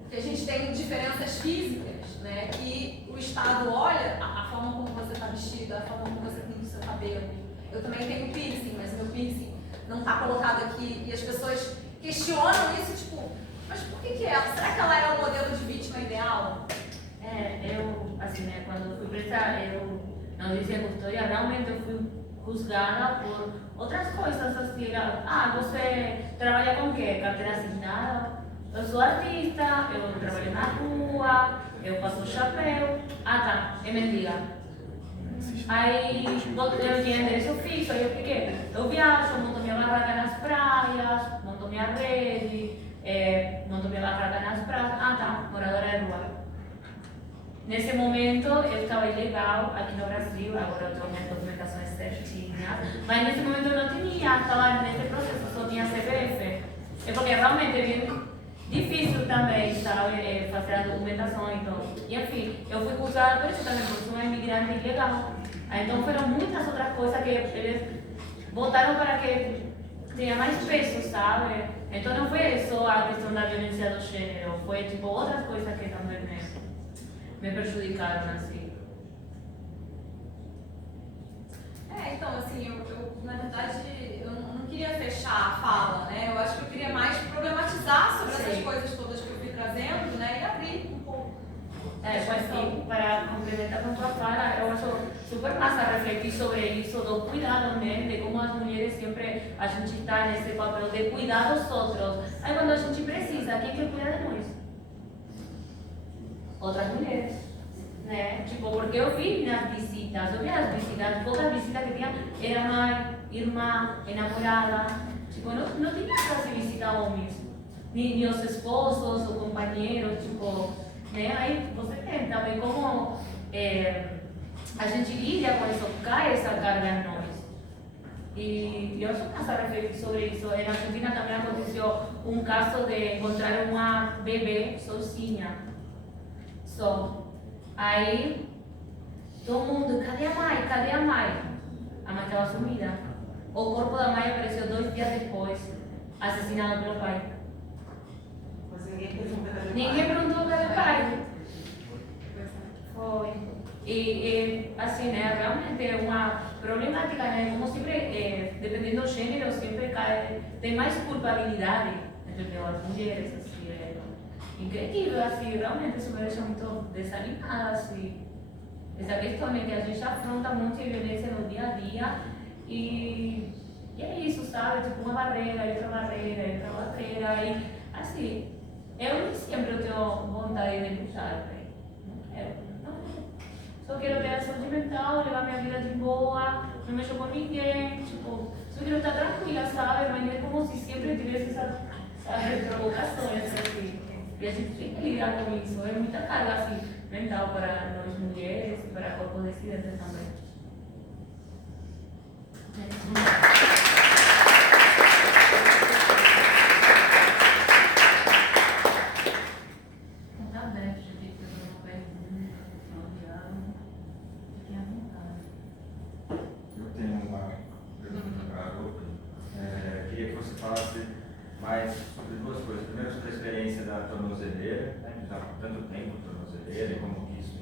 Porque a gente tem diferenças físicas, né? Que o Estado olha a forma como você está vestida, a forma como você pinta o seu cabelo. Eu também tenho piercing, mas o meu piercing não está colocado aqui. E as pessoas questionam isso, tipo, mas por que ela? Será que ela é o modelo de vítima ideal? Eu, assim, né, quando eu fui presa, eu não disse custódia, realmente eu fui juzgada por outras coisas, assim, você trabalha com o quê? Carteira assinada? Eu sou artista, eu trabalho na rua, eu faço chapéu. Tá, é mentira. Aí eu tinha endereço fixo, aí eu fiquei. Eu viajo, monto minha barraca nas praias, monto minha rede, monto minha barraca nas praias. Tá, moradora de rua. Nesse momento eu estava ilegal aqui no Brasil, agora eu tenho minhas documentações certinhas, mas nesse momento eu não tinha, estava nesse processo, só tinha CPF. É porque realmente é bem difícil também, sabe, fazer a documentação e tudo. E enfim, eu fui juzgada por isso também, porque sou uma imigrante ilegal. Então foram muitas outras coisas que eles botaram para que tenha mais peso, sabe? Então não foi só a questão da violência do gênero, foi tipo outras coisas que também me prejudicaram, assim. Então, assim, eu na verdade, eu não queria fechar a fala, né? Eu acho que eu queria mais problematizar sobre essas coisas todas que eu fui trazendo, né? E abrir um pouco. Pues sí, para complementar con tu fala, eu acho super massa refletir sobre isso, do cuidado, né? De como as mulheres sempre, a gente está nesse papel de cuidar dos outros. Aí quando a gente precisa, quem que cuida de nós? Outras mulheres, né? Tipo, porque eu vi nas visitas, poucas visitas que tinha, era mãe, irmã, enamorada, tipo, não tinha casi visita homens, nem os esposos ou companheiros, tipo, né? Aí você tenta ver como a gente lida com isso, cai essa carga em nós. E eu só começo a refletir sobre isso. Na Argentina também aconteceu um caso de encontrar uma bebê sozinha. Aí, todo mundo, cadê a mãe? Cadê a mãe? A mãe estava sumida. O corpo da mãe apareceu 2 dias depois, assassinado pelo pai. Mas Ninguém perguntou cadê o pai. Foi. E assim, né, realmente é uma problemática, né? Como sempre, dependendo do gênero, sempre tem mais culpabilidade entre as mulheres, assim. Incrível, assim, realmente isso me deixa muito desanimada, assim. Essa questão é que a gente afronta um monte de violência no dia a dia e é isso, sabe? Tipo, uma barreira, outra barreira, outra barreira e, assim, eu nem sempre tenho vontade de lutar, né? Só quero ter a saúde mental, levar minha vida de boa, não mexo com ninguém, tipo, só quero estar tranquila, sabe? Mas é como se sempre tivesse essas provocações, assim. E a gente tem que lidar com isso. É muita carga assim, mental para nós mulheres e para corpos dissidentes também. Tá bem, gente, eu não pergunto, fiquem à vontade. Eu tenho uma pergunta para a Luca. Queria que você falasse mais sobre 2 coisas. Primeiro, sobre a experiência da tornozeleira, né, que já há tanto tempo tornozeleira, e como que isso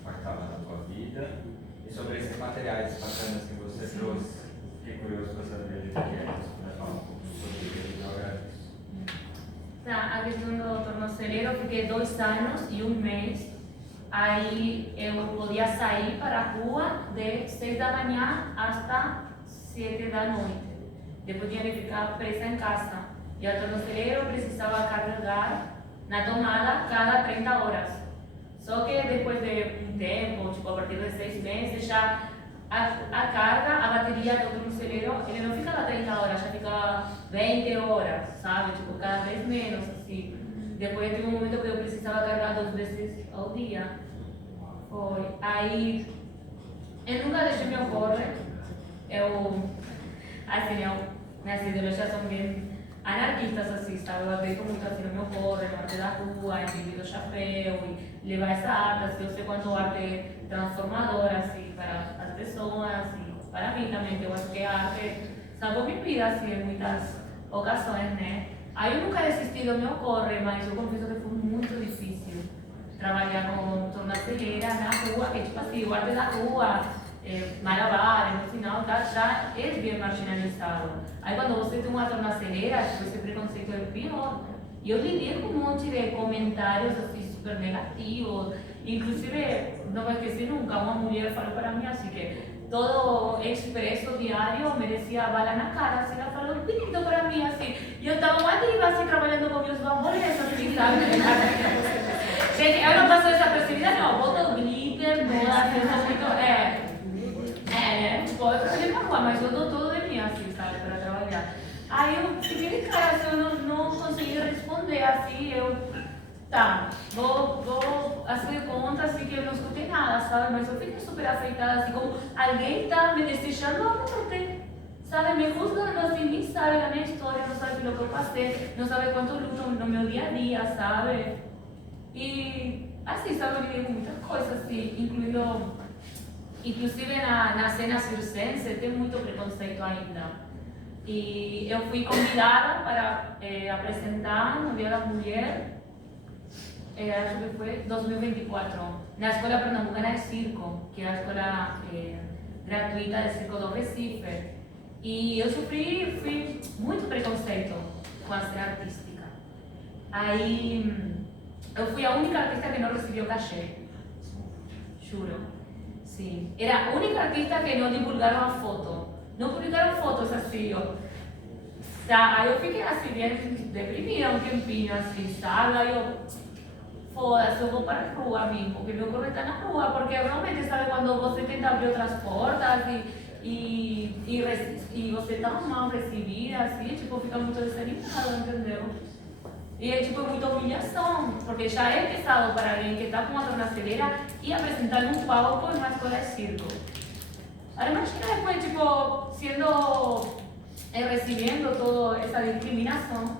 impactava na tua vida, e sobre esses materiais bacanas que você trouxe. Fiquei curioso para saber o que é isso, para falar um pouco sobre ele, eu agradeço. A questão do tornozeleiro, eu fiquei 2 anos e 1 mês. Aí eu podia sair para a rua de 6 da manhã até 7 da noite. Depois tinha que ficar presa em casa. E o tornozeleiro precisava carregar na tomada cada 30 horas. Só que depois de um tempo, tipo a partir de 6 meses, já a carga, a bateria do tornozeleiro, ele não fica 30 horas, já fica 20 horas, sabe? Tipo, cada vez menos, assim. Depois teve um momento que eu precisava carregar 2 vezes ao dia. Foi. Aí, eu nunca deixei me ocorrer. Assim, minhas ideologias são bem anarquistas, assim, sabe? Eu acredito muito assim no meu corre, no arte da rua, em dividir o chapéu e levar essa arte, assim, eu sei quanto arte é transformadora, assim, para as pessoas e para mim também, eu acho que a arte salvou minha vida, assim, em muitas ocasiões, né? Aí eu nunca desisti do meu corre, mas eu confesso que foi muito difícil trabalhar com tornozeleira na rua, que tipo assim, o arte da rua, malabares, no final, já é bem marginalizado. Aí quando você tem uma tornozeleira, esse preconceito é pior. E eu lidei com um monte de comentários assim, super negativos. Inclusive, não vou esquecer nunca, uma mulher falou para mim assim que todo expresso diário merecia bala na cara, assim, ela falou lindo para mim, assim. E eu estava uma diva, assim, trabalhando com meus bambolês, assim, sabe? Gente, eu não passo desapercebida, não, boto glitter, moda, eu sou muito, tipo, eu trabalhei na rua, mas eu dou tudo de mim, assim, sabe, para trabalhar. Aí eu fiquei de cara, assim, eu não consegui responder, assim, tá, vou fazer conta, assim, que eu não escutei nada, sabe, mas eu fiquei super afetada, assim, como alguém tá me desejando a morte, sabe, me juzgando, assim, nem sabe da minha história, não sabe pelo que eu passei, não sabe quanto eu luto no meu dia a dia, sabe, e, assim, sabe, eu lidei com muitas coisas, assim, inclusive na cena circense tem muito preconceito ainda. E eu fui convidada para apresentar no Dia da Mulher, acho que foi 2024, na Escola Pernambucana de Circo, que é a escola gratuita de circo do Recife. E eu fui muito preconceito com a cena artística. Aí eu fui a única artista que não recebeu cachê, juro. Sim, era a única artista que não divulgaram a foto. Não publicaram fotos assim, ó. Aí eu fiquei assim, bem deprimida um tempinho, assim, sabe? Aí eu, foda-se, eu vou para a rua mesmo, porque meu corpo está na rua, porque realmente, sabe, quando você tenta abrir outras portas e você está mal recebida, assim, tipo, fica muito desanimado, entendeu? E é tipo muita humilhação, porque já é pesado para alguém que está com uma tornozeleira e apresentar um palco em uma escola de circo. Ahora imagina después, tipo, recibiendo toda esa discriminación,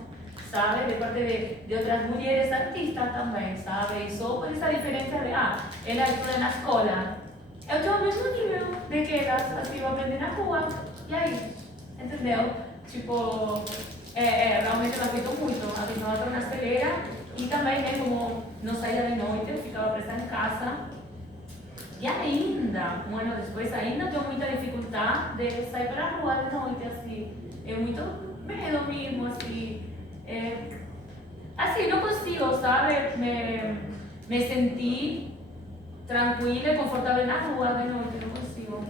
¿sabes? De parte de otras mujeres artistas también, ¿sabes? Y solo por esa diferencia de, ela estuda na escola. Eu tenho o mesmo nível de que elas, assim, vão aprender na rua. E aí? Entendeu? Tipo, realmente me afetou muito a questão da tornozeleira. E também, como não saía de noite, eu ficava presa em casa. E ainda, um ano depois, ainda tenho muita dificuldade de sair para a rua de noite, assim. É muito medo mesmo, assim. Assim, não consigo, sabe, me sentir tranquila e confortável na rua de noite, não consigo.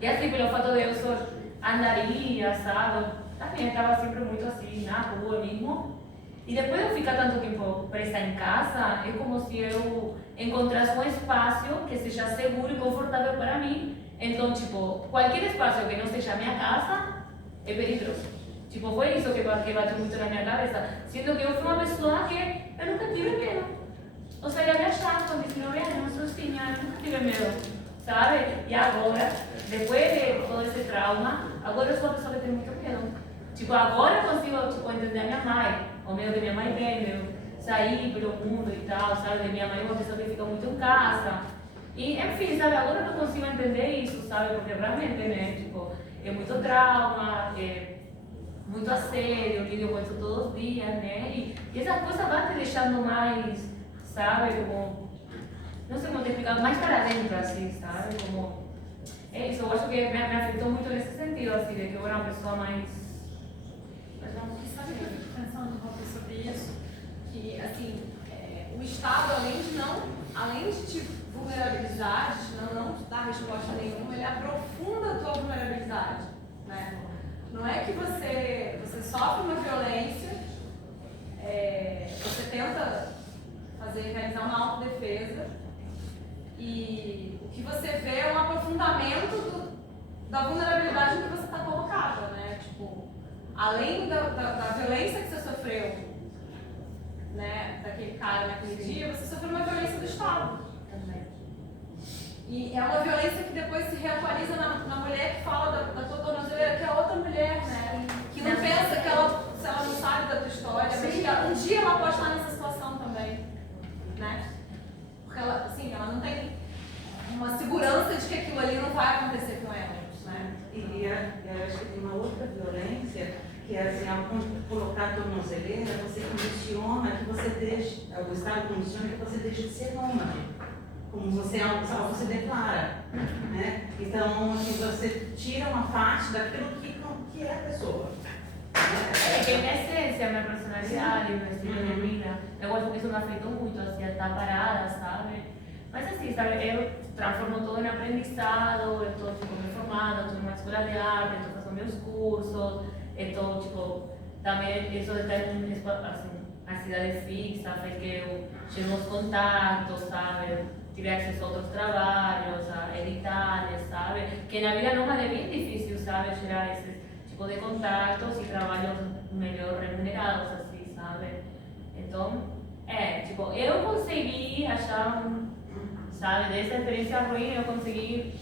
E assim, pelo fato de eu só andaria, sabe, também estava sempre muito assim, na rua mesmo. E depois de eu ficar tanto tempo presa em casa, é como se eu encontrasse um espaço que seja seguro e confortável para mim. Então, tipo, qualquer espaço que não seja a minha casa é perigoso. Tipo, foi isso que bateu muito na minha cabeça. Sendo que eu fui uma pessoa que eu nunca tive medo. Eu saía viajar com 19 anos sozinha, eu nunca tive medo, sabe? E agora, depois de todo esse trauma, agora eu sou uma pessoa que tem muito medo. Tipo, agora eu consigo, tipo, entender a minha mãe, o medo que minha mãe tem, meu sair pelo mundo e tal, sabe? Minha mãe é uma pessoa que fica muito em casa. E, enfim, sabe? Agora eu não consigo entender isso, sabe? Porque realmente, né? Tipo, é muito trauma, muito assédio, eu lido com isso todos os dias, né? E essa coisa vai te deixando mais, sabe? Como, não sei como te explicar, mais para dentro, assim, sabe? Como, é isso, eu acho que me afetou muito nesse sentido, assim, de que eu era uma pessoa mais... Sabe que eu fico pensando, Rosa, sobre isso? Que, assim, o Estado, além de te vulnerabilizar, de não te dar resposta nenhuma, ele aprofunda a tua vulnerabilidade, né? Não é que você sofre uma violência, você tenta realizar uma autodefesa e o que você vê é um aprofundamento da vulnerabilidade em que você está colocada, né? Tipo, além da violência que você sofreu, né, daquele cara naquele dia, você sofreu uma violência do Estado também. E é uma violência que depois se reatualiza na mulher que fala da tua tornozeleira, que é outra mulher, né? Que não pensa que ela, se ela não sabe da tua história, mas que um dia ela pode estar nessa situação também, né? Porque ela, assim, ela não tem uma segurança de que aquilo ali não vai acontecer com ela, né? E eu acho que tem uma outra violência, que é assim, ao colocar a tornozeleira, você condiciona que você deixe, o Estado condiciona que você deixe de ser nômade, como você se declara, né? Então, assim, você tira uma parte daquilo que é a pessoa. É que minha essência, minha personalidade, meu estilo de vida, eu acho que isso me afetou muito, assim, a estar parada, sabe? Mas assim, sabe, eu transformo todo em aprendizado, eu estou tipo, me formando, estou numa escola de arte, estou fazendo meus cursos, estou, tipo, também isso de ter assim, a cidade fixa, fez que eu chegue aos contatos, sabe? Tive acesso a outros trabalhos, a editais, sabe? Que na vida não é bem difícil, sabe? Gerar esse tipo de contatos e trabalhos melhor remunerados, assim, sabe? Então, tipo, eu consegui achar sabe, dessa experiência ruim eu consegui,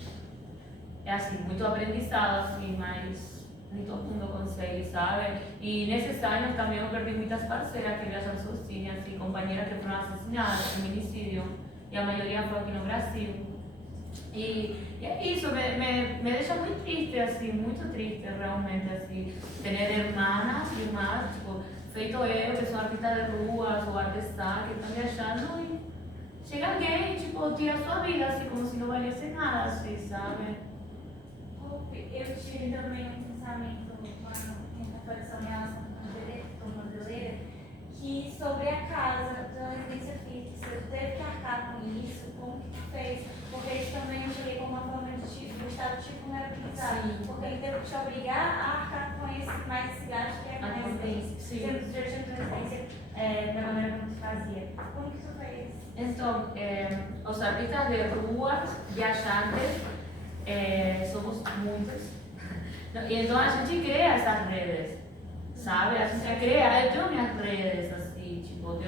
assim, muito aprendizado, assim, mas nem todo mundo consegue, sabe? E nesses anos também eu perdi muitas parceiras que viajam sozinhas, assim, companheiras que foram assassinadas, feminicídio, e a maioria foi aqui no Brasil. E é isso, me deixa muito triste, assim, muito triste realmente, assim, ter irmãs, tipo, feito eu, que sou artista de ruas ou artesã, que estão viajando e chega alguém, tipo, tira sua vida, assim, como se não valesse nada, assim, sabe? Eu tive também um pensamento quando foi essa relação com a tornozeleira, que sobre a casa da residência fixa, você teve que arcar com isso, como que tu fez? Porque isso também eu cheguei como uma forma de o Estado tipo não era utilizado, porque ele teve que te obrigar a arcar com esse gasto que é com a residência. Você já tinha residência da maneira como se fazia. Como que tu fez? Então, os artistas de ruas, viajantes, somos muitos. Então a gente cria essas redes, sabe? A gente cria, eu tenho minhas redes, assim, tipo,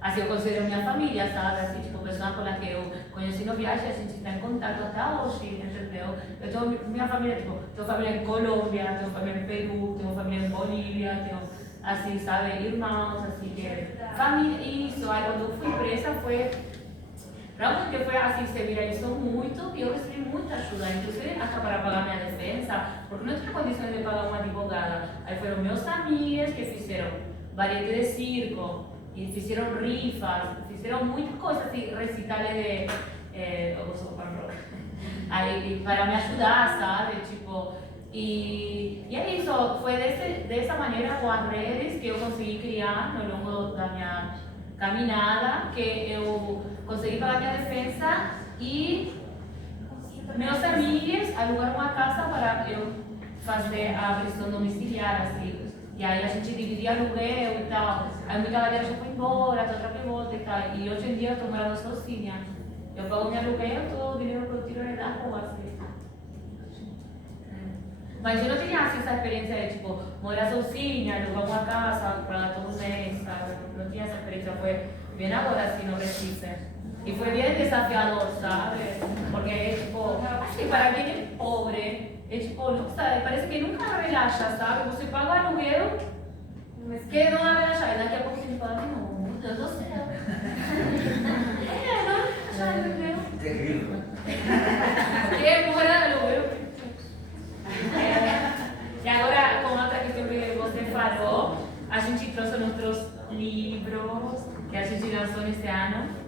assim, eu considero minha família, sabe? Assim, tipo, pessoas com as que eu conheci no viagem, a gente está em contato até hoje, entendeu? Eu tenho minha família, tipo, tenho família em Colômbia, tenho família em Peru, tenho família em Bolívia, tenho, assim, sabe, irmãos, assim, que família, isso. Aí quando eu fui presa foi realmente foi assim, se viralizou muito e eu recebi muita ajuda, inclusive até para pagar minha defesa, porque não tinha condições de pagar uma advogada. Aí foram meus amigos que fizeram varete de circo, e fizeram rifas, fizeram muitas coisas, assim, recitales de. Eu sou aí para me ajudar, sabe? Tipo, e é isso, foi dessa maneira, com as redes, que eu consegui criar no longo da minha caminhada, que eu consegui pagar minha defesa e meus amigos alugaram uma casa para eu fazer a prisão domiciliar, assim. E aí a gente dividia aluguel e tal. Aí muita galera já foi embora, outra que volta e tal. E hoje em dia eu estou morando sozinha. Eu pago meu aluguel, todo o dinheiro que eu tiro da rua, assim. Mas eu não tinha assim, essa experiência de, tipo, morar sozinha, alugar uma casa para todo mês, sabe? Não tinha essa experiência, foi bem agora, assim, no Recife. E foi bem desafiador, sabe? Porque, tipo, assim, para quem é pobre, é tipo, não sabe, parece que nunca relaxa, sabe? Você paga o aluguel, que não vai relaxar, e daqui a pouco você fala de novo, meu Deus do céu. Não relaxar, aluguel. Terrível. Porque morar no aluguel. E agora, com outra questão que você falou, a gente trouxe nossos livros que a gente lançou nesse ano.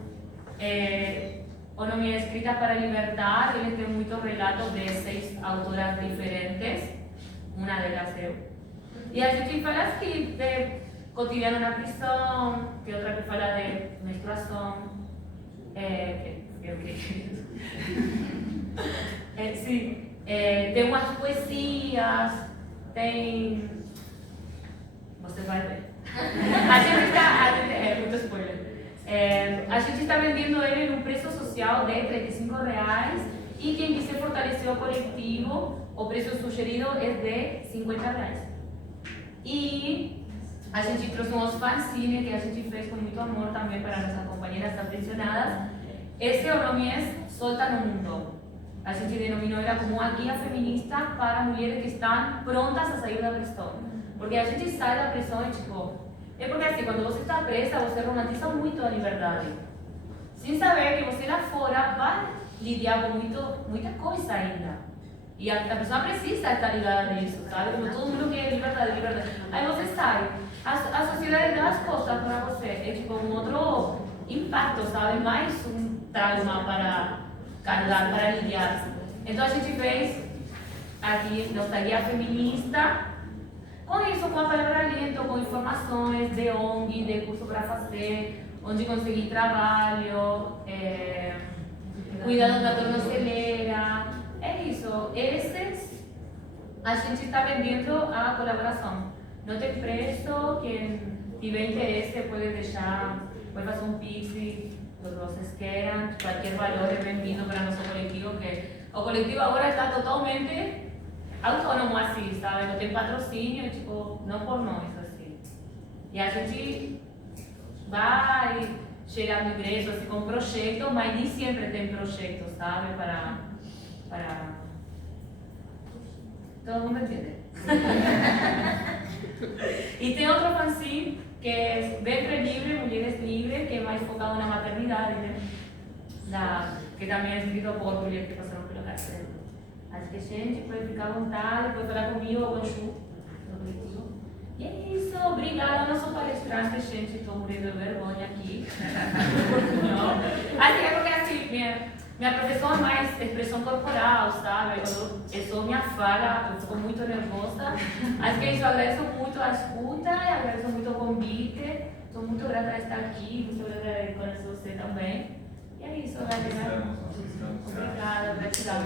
O nome é Escrita para Libertar, ele tem muitos relatos de 6 autoras diferentes, uma delas eu. E a gente fala assim de cotidiano na prisão, tem outra que fala de menstruação, sim, tem umas poesias, tem... Você vai ver. A gente está... muito spoiler. A gente está vendendo ele num preço social de R$35 e quem quiser fortalecer o coletivo, o preço sugerido é de R$50. E a gente trouxe uns fanzines que a gente fez com muito amor também para nossas companheiras aprisionadas, Esse nome é Solta no Mundo. A gente denominou ela como uma guia feminista para mulheres que estão prontas a sair da prisão. Porque a gente sai da prisão e tipo... É porque assim, quando você está presa, você romantiza muito a liberdade. Sem saber que você lá fora vai lidar com muita coisa ainda. E a pessoa precisa estar ligada nisso, sabe? Como todo mundo quer liberdade, liberdade. Aí você sai, a sociedade dá as costas para você. É tipo um outro impacto, sabe? Mais um trauma para carregar, para lidiar. Então a gente fez aqui nossa guia feminista, com isso, com a palavra aliento, com informações de ONG, de curso para fazer, onde conseguir trabalho, cuidado da tornozeleira. É isso. Esses a gente está vendendo a colaboração. Não tem preço, quem tiver interesse pode deixar, pode fazer um pix, o que vocês queiram, qualquer valor é bem-vindo para nosso coletivo, que o coletivo agora está totalmente autônomo assim, sabe? Não tem patrocínio, tipo, não por nós, assim. E a gente vai chegando ingresso assim, com projetos, mas nem sempre tem projetos, sabe? Para... Todo mundo entende. E tem outro fanzine que é Ventre Livre, Mulheres Livres, que é mais focado na maternidade, né? Que também é escrito por mulheres que passaram pelo cárcere. Acho que a gente pode ficar à vontade, pode falar comigo ou com o Chu. E é isso, obrigada, não sou palestrante, gente, estou morrendo de vergonha aqui. Assim, é porque assim, minha profissão é mais expressão corporal, sabe? Eu sou minha fala, eu fico muito nervosa. Acho que isso, eu agradeço muito a escuta, agradeço muito o convite. Estou muito grata de estar aqui, muito grata de conhecer você também. E é isso, galera. Obrigada, gratidão.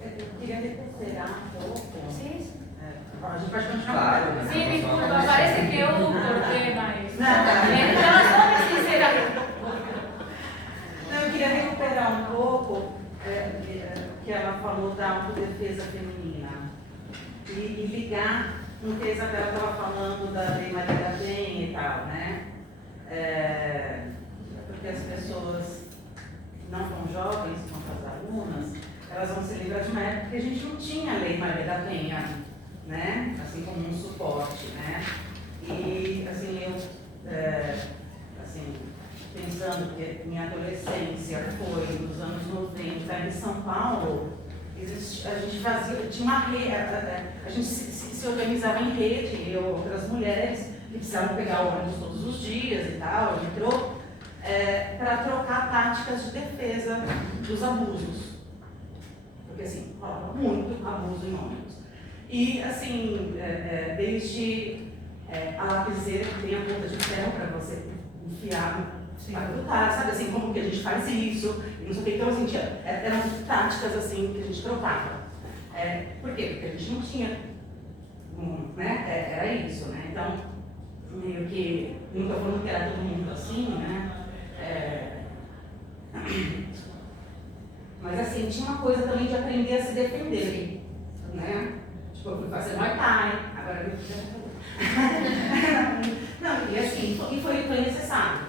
Eu queria recuperar um pouco. Sim. A gente pode continuar. Sim, desculpa, parece que eu cortei mais. Não, Ela só me sincera. eu queria recuperar um pouco que ela falou da autodefesa feminina e ligar no que a Isabela estava falando da Lei Maria da Penha e tal, né? Porque as pessoas não tão jovens quanto as alunas, elas vão se lembrar de uma época que a gente não tinha a Lei Maria da Penha, né? Assim como um suporte, né? E assim, eu assim, pensando que minha adolescência foi nos anos 90 em São Paulo, a gente fazia, tinha uma rede, a gente se organizava em rede, eu e outras mulheres, que precisavam pegar o ônibus todos os dias e tal, o metrô, para trocar táticas de defesa dos abusos. Porque assim, rolava muito abuso em ônibus. E assim, desde a lapiseira que tem a ponta de ferro para você enfiar no cara, sabe assim, como que a gente faz isso, e não sei o que. Então, assim, eram táticas assim que a gente trocava. Por quê? Porque a gente não tinha, né? Era isso, né? Então, meio que, não estou falando que era todo mundo assim, né? Mas assim, tinha uma coisa também de aprender a se defender, né? Tipo, eu fui fazer Muay Thai, agora eu não, e assim, foi necessário,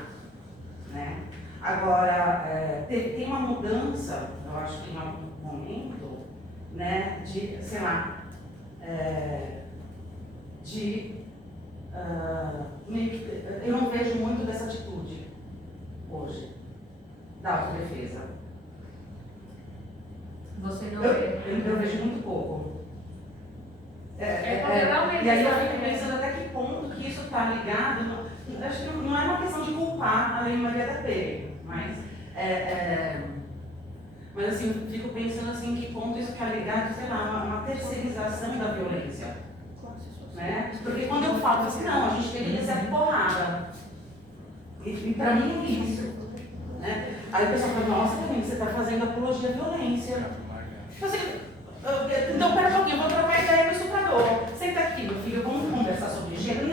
né? Agora, tem uma mudança, eu acho que em algum momento, né, de, sei lá, eu não vejo muito dessa atitude hoje, da autodefesa. Você não eu vejo muito pouco. E aí eu fico pensando até que ponto que isso está ligado. Acho que não é uma questão de culpar a Lei Maria da Penha, mas assim, eu fico pensando assim, que ponto isso está ligado, sei lá, uma terceirização da violência. Né? Porque quando eu falo assim, não, a gente deveria ser porrada. E para mim é isso. Né? Aí o pessoal fala, nossa, você está fazendo apologia à violência. Assim, então, pera um pouquinho, eu vou trocar ideia com o estuprador. Senta aqui, meu filho, vamos conversar sobre gênero?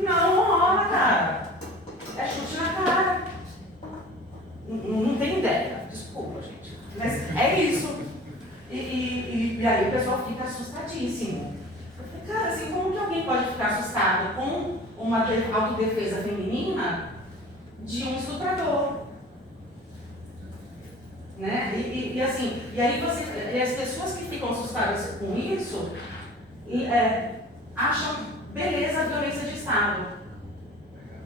Não rola, cara. É chute na cara. Não tem ideia. Desculpa, gente. Mas é isso. E E aí o pessoal fica assustadíssimo. Eu falei, cara, assim, como que alguém pode ficar assustado com uma autodefesa feminina de um estuprador? Né? E aí as pessoas que ficam assustadas com isso acham beleza a violência de Estado.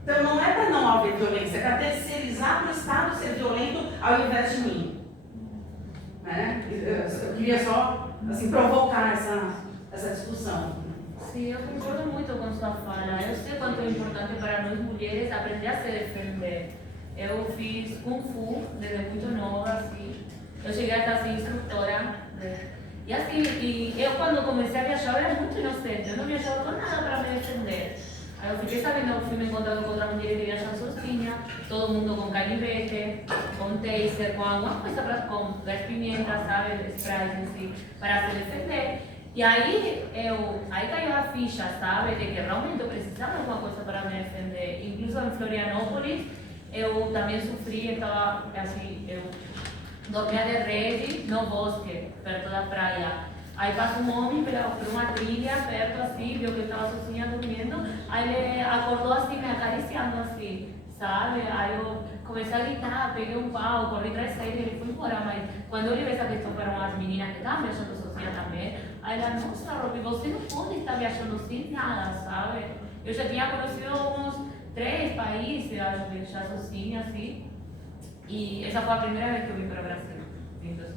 Então não é para não haver violência, é para terceirizar para o Estado ser violento ao invés de mim. Né? Eu queria só assim, provocar essa discussão. Sim, eu concordo muito com sua fala. Eu sei quanto é importante para nós mulheres aprender a se defender. Eu fiz Kung Fu desde muito nova, assim. Eu cheguei a estar assim, instrutora. Né? E assim, eu quando comecei a viajar eu era muito inocente. Eu não viajava com nada para me defender. Aí eu fiquei sabendo, eu fui me encontrando com outra mulher que viaja sozinha, todo mundo com canivete, com taser, com alguma coisa com gás pimenta, sabe, sprays assim, para se defender. E aí caiu a ficha, sabe, de que realmente eu precisava de alguma coisa para me defender. Incluso em Florianópolis, eu também sofri, estava assim, eu dormia de rede no bosque, perto da praia. Aí passa um homem por uma trilha perto assim, viu que eu estava sozinha dormindo, aí ele acordou assim, me acariciando assim, sabe? Aí eu comecei a gritar, peguei um pau, corri atrás dele e ele foi embora, mas quando eu levei essa questão para umas meninas que estavam viajando sozinha também, aí ela, nossa, Robi, você não pode estar viajando sem nada, sabe? Eu já tinha conhecido uns 3 países, acho que já sozinha, assim, e essa foi a primeira vez que eu vim para o Brasil, então,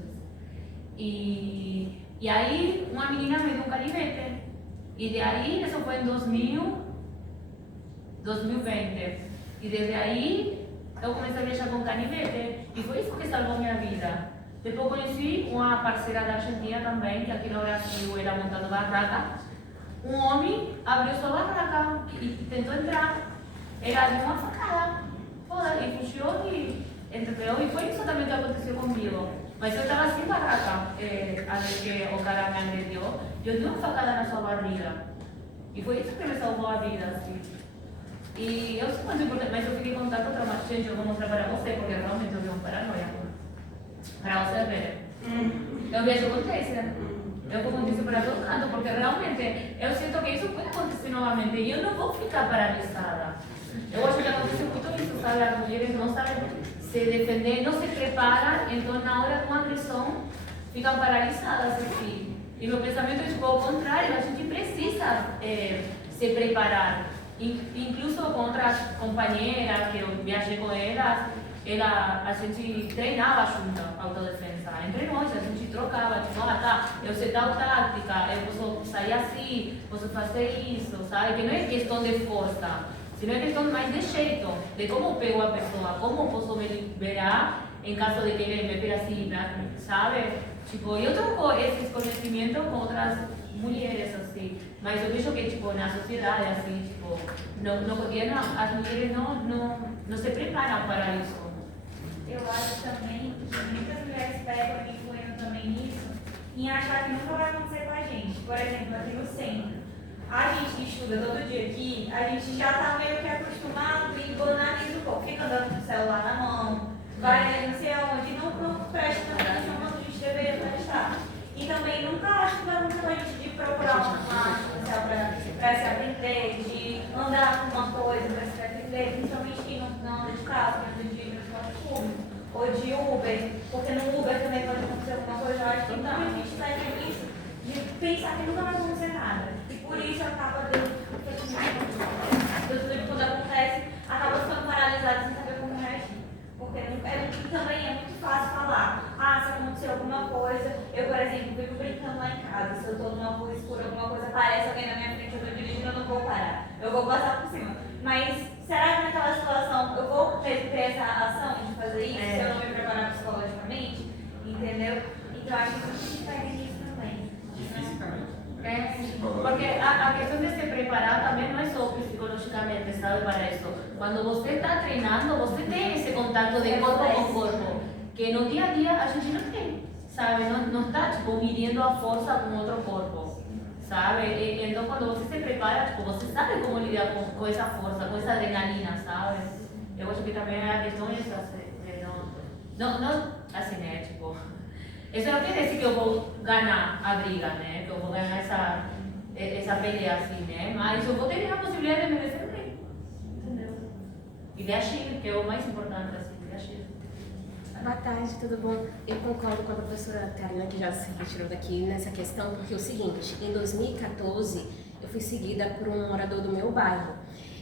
E aí uma menina me deu um canivete. E de aí, isso foi em 2020. E desde aí, eu comecei a viajar com canivete. E foi isso que salvou minha vida. Depois conheci uma parceira da Argentina também, que aqui no Brasil era montando barraca. Um homem abriu sua barraca e tentou entrar. Ela deu uma facada. E fugiu e entrou. E foi isso também que aconteceu comigo. Mas eu estava sem barraca, até que o cara me agrediu, eu dei uma facada na sua barriga. E foi isso que me salvou a vida, assim. E eu sei quanto é importante, mas eu fiquei com tanto trauma. Gente, eu vou mostrar para você, porque realmente eu vi um paranoia. Para você ver. Eu vejo com taser. Eu vou acontecer para todo canto, porque realmente eu sinto que isso pode acontecer novamente. E eu não vou ficar paralisada. Eu acho que acontece muito isso, sabe? As mulheres não sabem se defender, não se preparam, então na hora de uma agressão ficam paralisadas assim. E meu pensamento é tipo, ao contrário, a gente precisa se preparar. Incluso com outras companheiras que eu viajei com elas, a gente treinava junto a autodefesa. Entre nós, a gente trocava, tipo, eu sei tal tática, eu posso sair assim, posso fazer isso, sabe? Que não é questão de força. Se não é questão mais de jeito, de como pego a pessoa, como posso me liberar em caso de que ele me pegue assim, sabe? Tipo, eu troco esses conhecimentos com outras mulheres, assim. Mas eu vejo que, tipo, na sociedade, assim, tipo, no cotidiano, as mulheres não se preparam para isso. Eu acho também que muitas mulheres pegam e influem também nisso, em achar que nunca vai acontecer com a gente. Por exemplo, aqui no centro. A gente que estuda todo dia aqui, a gente já está meio que acostumado e banaliza um pouco. Fica andando com o celular na mão, vai não sei aonde, não presta atenção quando a gente deveria prestar. E também nunca acho que vai acontecer com a gente de procurar uma máquina para se aprender, de andar com uma coisa para se aprender, principalmente quem não anda de carro, que anda de transporte público, ou de Uber, porque no Uber também pode acontecer alguma coisa. Eu acho que então a gente vai ter isso de pensar que nunca vai acontecer nada. Por isso acaba quando acontece, acaba ficando paralisado sem saber como reagir. Porque também é muito fácil falar, se aconteceu alguma coisa, eu, por exemplo, fico brincando lá em casa, se eu estou numa rua escura, alguma coisa aparece alguém na minha frente, eu estou dirigindo, eu não vou parar, eu vou passar por cima. Mas será que naquela situação eu vou ter essa ação de fazer isso, se eu não me preparar psicologicamente? Entendeu? Então acho que a gente pega nisso também. Fisicamente. Porque a questão de se preparar também não é só psicologicamente, sabe, para isso. Quando você está treinando, você tem esse contato de corpo com corpo, que no dia a dia a gente não tem, sabe? Não está, tipo, midindo a força com outro corpo, sabe? Então, quando você se prepara, tipo, você sabe como lidar com essa força, com essa adrenalina, sabe? Eu acho que também a questão é essa, não, assim, né, tipo... Isso não quer dizer que eu vou ganhar a briga, né? Que eu vou ganhar essa pelea assim, né? Mas eu vou ter a possibilidade de me defender, entendeu? E de agir, que é o mais importante, assim, de agir. Boa tarde, tudo bom? Eu concordo com a professora Karina, que já se retirou daqui nessa questão, porque é o seguinte, em 2014 eu fui seguida por um morador do meu bairro.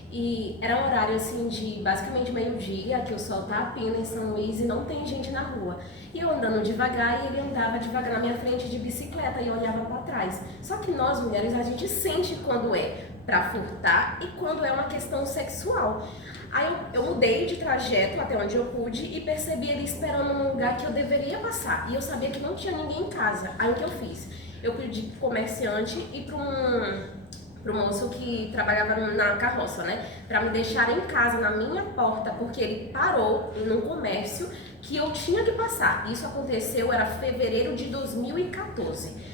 E era um horário assim de basicamente meio-dia, que o sol tá a pino em São Luís e não tem gente na rua. E eu andando devagar e ele andava devagar na minha frente de bicicleta e eu olhava para trás. Só que nós mulheres, a gente sente quando é para furtar e quando é uma questão sexual. Aí eu mudei de trajeto até onde eu pude e percebi ele esperando num lugar que eu deveria passar. E eu sabia que não tinha ninguém em casa. Aí o que eu fiz? Eu pedi pro comerciante e pro moço que trabalhava na carroça, né? Pra me deixar em casa, na minha porta, porque ele parou num comércio que eu tinha que passar. Isso aconteceu, era fevereiro de 2014.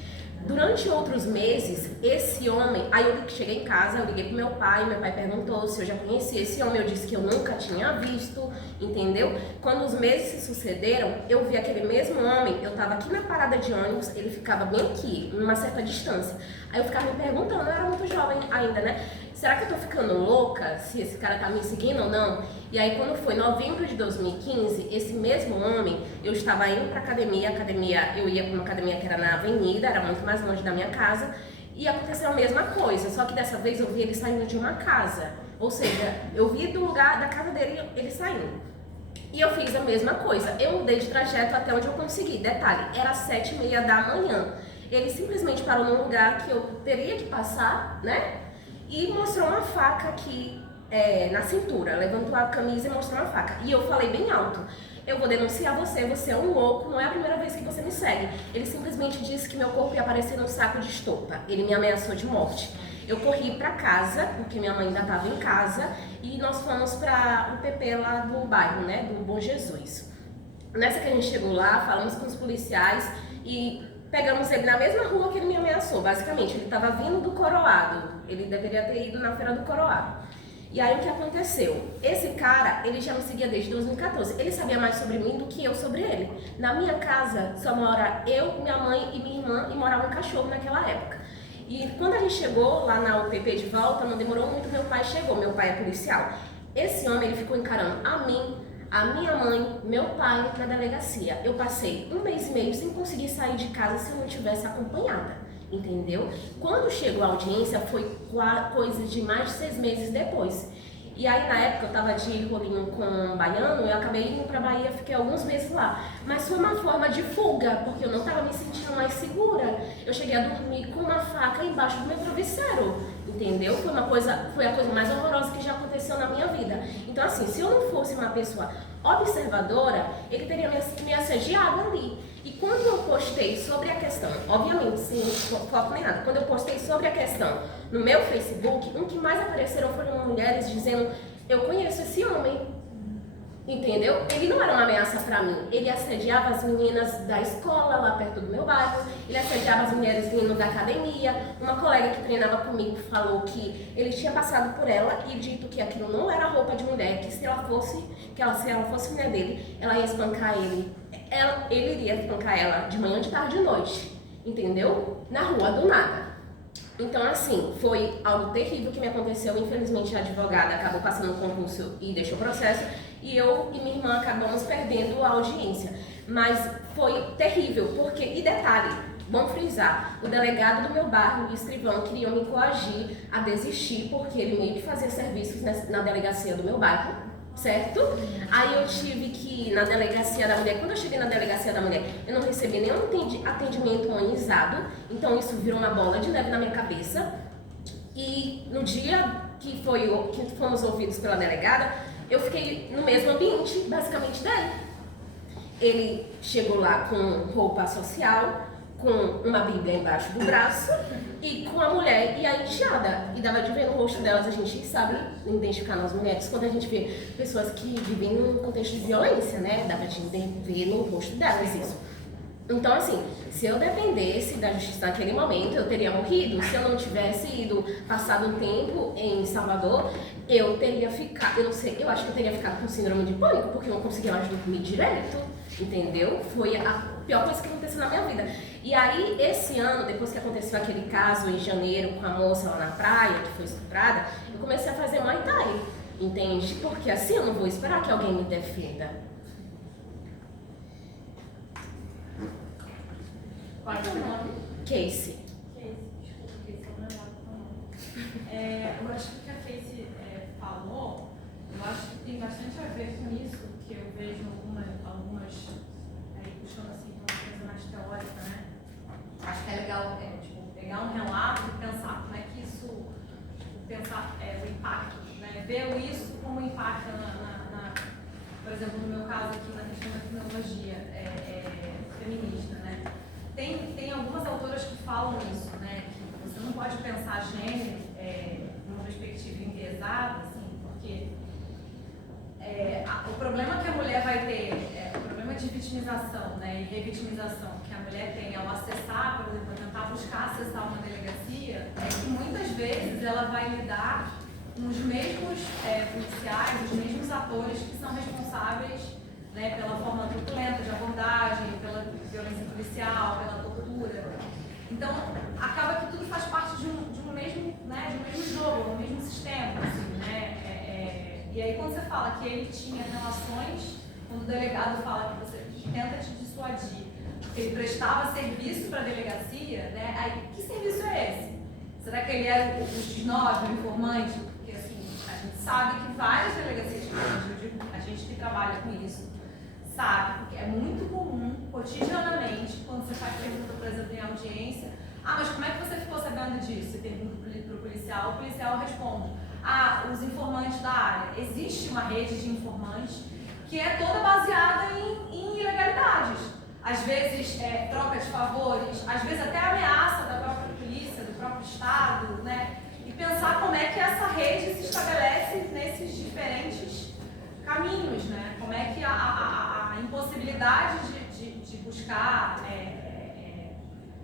Durante outros meses, esse homem... Aí eu cheguei em casa, eu liguei pro meu pai perguntou se eu já conhecia esse homem, eu disse que eu nunca tinha visto, entendeu? Quando os meses se sucederam, eu vi aquele mesmo homem, eu tava aqui na parada de ônibus, ele ficava bem aqui, numa certa distância. Aí eu ficava me perguntando, eu era muito jovem ainda, né? Será que eu tô ficando louca, se esse cara tá me seguindo ou não? E aí quando foi novembro de 2015, esse mesmo homem, eu estava indo pra academia, eu ia pra uma academia que era na avenida, era muito mais longe da minha casa, e aconteceu a mesma coisa, só que dessa vez eu vi ele saindo de uma casa, ou seja, eu vi do lugar da casa dele ele saindo. E eu fiz a mesma coisa, eu mudei de trajeto até onde eu consegui, detalhe, era 7h30 da manhã. Ele simplesmente parou num lugar que eu teria que passar, né? E mostrou uma faca aqui na cintura, levantou a camisa e mostrou uma faca. E eu falei bem alto, eu vou denunciar você, você é um louco, não é a primeira vez que você me segue. Ele simplesmente disse que meu corpo ia aparecer num saco de estopa, ele me ameaçou de morte. Eu corri pra casa, porque minha mãe ainda estava em casa, e nós fomos para o PP lá do bairro, né, do Bom Jesus. Nessa que a gente chegou lá, falamos com os policiais e pegamos ele na mesma rua que ele me ameaçou, basicamente. Ele estava vindo do Coroado, ele deveria ter ido na Feira do Coroado. E aí o que aconteceu? Esse cara, ele já me seguia desde 2014, ele sabia mais sobre mim do que eu sobre ele. Na minha casa só mora eu, minha mãe e minha irmã, e morava um cachorro naquela época. E quando a gente chegou lá na UPP de volta, não demorou muito, meu pai chegou, meu pai é policial. Esse homem, ele ficou encarando a mim, a minha mãe, meu pai na delegacia. Eu passei 1 mês e meio sem conseguir sair de casa se eu não tivesse acompanhada, entendeu? Quando chegou a audiência foi coisa de mais de 6 meses depois. E aí na época eu tava de rolinho com um baiano, eu acabei indo pra Bahia, fiquei alguns meses lá. Mas foi uma forma de fuga, porque eu não tava me sentindo mais segura. Eu cheguei a dormir com uma faca embaixo do meu travesseiro, entendeu? Foi a coisa mais horrorosa que já aconteceu na minha vida. Então assim, se eu não fosse uma pessoa observadora, ele teria me assediado ali. E quando eu postei sobre a questão, obviamente sem foco nem nada, quando eu postei sobre a questão no meu Facebook, o que mais apareceram foram mulheres dizendo, eu conheço esse homem, entendeu? Ele não era uma ameaça pra mim, ele assediava as meninas da escola lá perto do meu bairro, ele assediava as mulheres vindo da academia. Uma colega que treinava comigo falou que ele tinha passado por ela e dito que aquilo não era roupa de mulher, que se ela fosse mulher dele, ela ia espancar ele. Ele iria espancar ela de manhã, de tarde e de noite, entendeu? Na rua, do nada. Então, assim, foi algo terrível que me aconteceu. Infelizmente, a advogada acabou passando o concurso e deixou o processo. E eu e minha irmã acabamos perdendo a audiência. Mas foi terrível, porque, e detalhe, bom frisar, o delegado do meu bairro, o escrivão, queria me coagir a desistir, porque ele meio que fazia serviços na delegacia do meu bairro. Certo? Aí eu tive que ir na delegacia da mulher. Quando eu cheguei na delegacia da mulher, eu não recebi nenhum atendimento humanizado. Então isso virou uma bola de neve na minha cabeça. E no dia que fomos ouvidos pela delegada, eu fiquei no mesmo ambiente, basicamente, dele. Ele chegou lá com roupa social, com uma bíblia embaixo do braço e com a mulher e a enteada. E dava de ver no rosto delas, a gente sabe identificar nas mulheres quando a gente vê pessoas que vivem num contexto de violência, né? Dava de ver no rosto delas isso. Então, assim, se eu dependesse da justiça naquele momento, eu teria morrido. Se eu não tivesse ido, passado um tempo em Salvador, eu teria ficado, eu não sei, eu acho que eu teria ficado com síndrome de pânico, porque eu não conseguia mais dormir direito. entendeu? Foi a pior coisa que aconteceu na minha vida. E aí, esse ano, depois que aconteceu aquele caso em janeiro com a moça lá na praia, que foi estuprada, eu comecei a fazer Muay Thai, entende? Porque assim eu não vou esperar que alguém me defenda. Qual é o seu nome? Casey. Eu acho que o que a Casey falou, eu acho que tem bastante a ver com isso, que eu vejo algumas puxando assim para uma coisa mais teórica, né? Acho que é legal pegar um relato e pensar como é que isso, pensar o impacto, né? Ver isso como impacta por exemplo, no meu caso aqui na questão da criminologia feminista, né? Tem algumas autoras que falam isso, né? Que você não pode pensar gênero numa perspectiva enviesada, assim, porque o problema que a mulher vai ter, o problema de vitimização, né, e revitimização que a mulher tem ao acessar, por exemplo, tentar buscar acessar uma delegacia, é que muitas vezes ela vai lidar com os mesmos policiais, os mesmos atores que são responsáveis, né, pela forma truculenta de abordagem, pela violência policial, pela tortura. Então, acaba que tudo faz parte de um mesmo, né, de um mesmo jogo, um mesmo sistema, assim, né? E aí, quando você fala que ele tinha relações, quando o delegado fala que você tenta te dissuadir, que ele prestava serviço para a delegacia, né? Aí, que serviço é esse? Será que ele era o X9, o informante? Porque, assim, a gente sabe que várias delegacias, a gente que trabalha com isso, sabe, porque é muito comum, cotidianamente, quando você faz pergunta, por exemplo, em audiência, mas como é que você ficou sabendo disso? Você pergunta para o policial responde, os informantes da área. Existe uma rede de informantes que é toda baseada em ilegalidades. Às vezes, troca de favores, às vezes até ameaça da própria polícia, do próprio Estado, né? E pensar como é que essa rede se estabelece nesses diferentes caminhos, né? Como é que a impossibilidade de buscar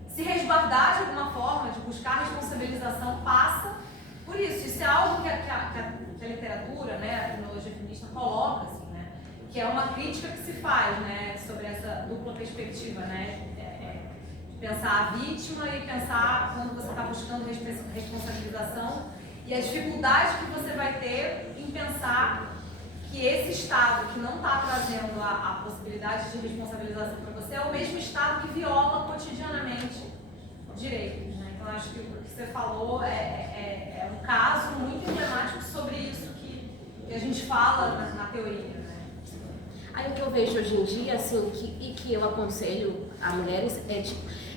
se resguardar de alguma forma, de buscar responsabilização, passa por isso. Isso é algo que a literatura, né, a criminologia feminista coloca, assim, né? Que é uma crítica que se faz, né, sobre essa dupla perspectiva, né? De pensar a vítima e pensar quando você está buscando responsabilização e a dificuldade que você vai ter em pensar que esse Estado que não está trazendo a possibilidade de responsabilização para você é o mesmo Estado que viola cotidianamente direitos, né? Então, acho que o que você falou é um caso muito emblemático sobre isso que a gente fala na teoria, né? Aí o que eu vejo hoje em dia, assim, que eu aconselho a mulheres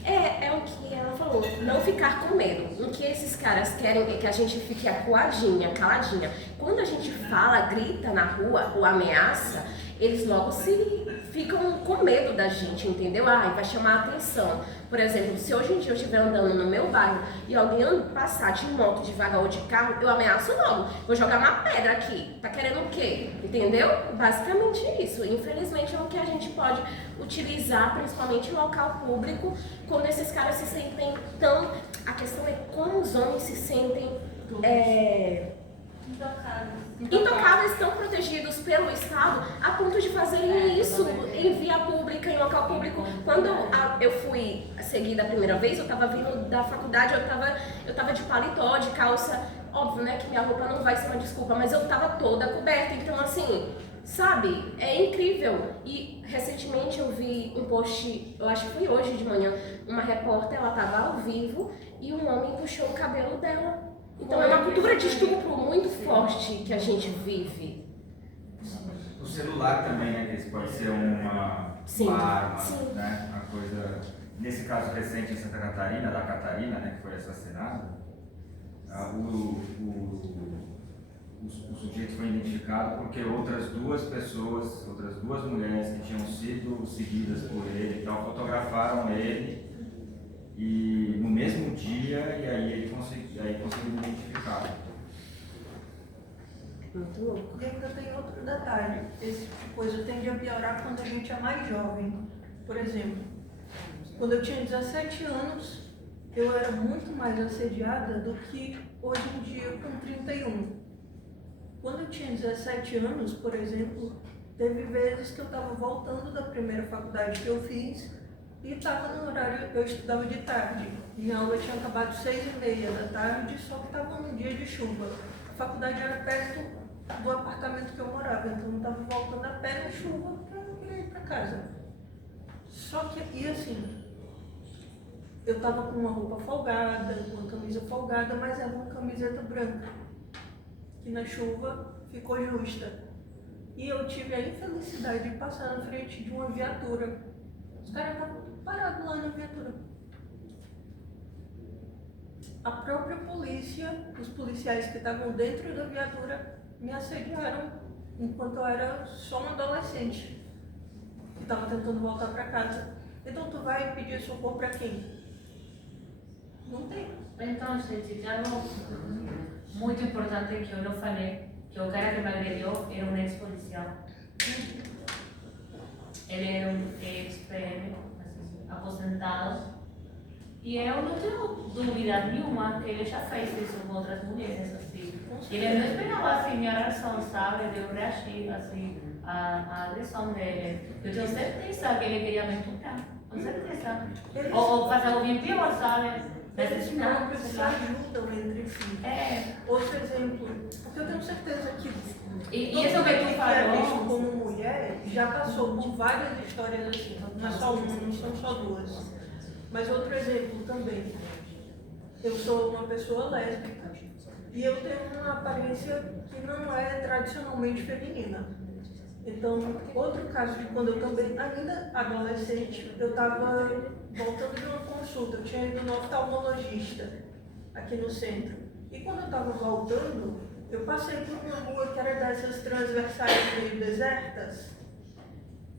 é o que ela falou, não ficar com medo. O que esses caras querem é que a gente fique acuadinha, caladinha. Quando a gente fala, grita na rua ou ameaça, eles logo ficam com medo da gente, entendeu? Vai chamar a atenção. Por exemplo, se hoje em dia eu estiver andando no meu bairro e alguém passar de moto, devagar ou de carro, eu ameaço logo. Vou jogar uma pedra aqui. Tá querendo o quê? Entendeu? Basicamente isso. Infelizmente é o que a gente pode utilizar, principalmente em local público, quando esses caras se sentem tão... A questão é como os homens se sentem... intocáveis, tão protegidos pelo Estado a ponto de fazerem isso em via pública, em local público. Quando eu fui seguida a primeira vez, eu estava vindo da faculdade, eu tava de paletó, de calça, óbvio, né, que minha roupa não vai ser uma desculpa, mas eu estava toda coberta, então assim, sabe, é incrível. E recentemente eu vi um post, eu acho que foi hoje de manhã, uma repórter, ela estava ao vivo e um homem puxou o cabelo dela. Então é uma cultura de estupro muito forte que a gente vive. O celular também, né, que pode ser uma arma, né, uma coisa... Nesse caso recente em Santa Catarina, da Catarina, né, que foi assassinada, o sujeito foi identificado porque outras duas mulheres que tinham sido seguidas por ele e tal, fotografaram ele e no mesmo dia, e aí ele conseguiu identificar. Muito louco. Porque ainda tem outro detalhe, esse tipo de coisa tende a piorar quando a gente é mais jovem. Por exemplo, quando eu tinha 17 anos, eu era muito mais assediada do que hoje em dia com 31. Quando eu tinha 17 anos, por exemplo, Teve vezes que eu estava voltando da primeira faculdade que eu fiz e estava no horário, eu estudava de tarde. Minha aula tinha acabado 6h30 da tarde, só que estava num dia de chuva. A faculdade era perto do apartamento que eu morava, então eu estava voltando a pé na chuva porque eu não queria ir para casa. Só que, e assim, eu estava com uma roupa folgada, com uma camisa folgada, mas era uma camiseta branca, que na chuva ficou justa. E eu tive a infelicidade de passar na frente de uma viatura. Os caras estavam parados lá na viatura. A própria polícia, os policiais que estavam dentro da viatura, me assediaram enquanto eu era só um adolescente que estava tentando voltar para casa. Então tu vai pedir socorro para quem? Não tem. Então, gente, tem algo muito importante que eu não falei, que o cara que me agrediu era um ex-policial. Ele era um ex-PM, assim, aposentado. E eu não tenho dúvida nenhuma que ele já fez isso com outras mulheres, assim. Ele não esperava, assim, minha reação, sabe, de eu reagir, assim, à agressão dele. Eu tenho certeza que ele queria me estuprar, com certeza. Ou fazer algo bem pior, sabe? Eles próprios se ajudam entre si. Outro exemplo, porque eu tenho certeza que e isso que tu é visto falou, como mulher já passou por várias histórias assim, não é só uma, não são só duas. Mas outro exemplo também, eu sou uma pessoa lésbica e eu tenho uma aparência que não é tradicionalmente feminina. Então, outro caso de quando eu também, ainda adolescente, eu estava voltando de uma consulta, eu tinha ido no oftalmologista aqui no centro. E quando eu estava voltando, eu passei por uma rua que era dessas transversais meio desertas.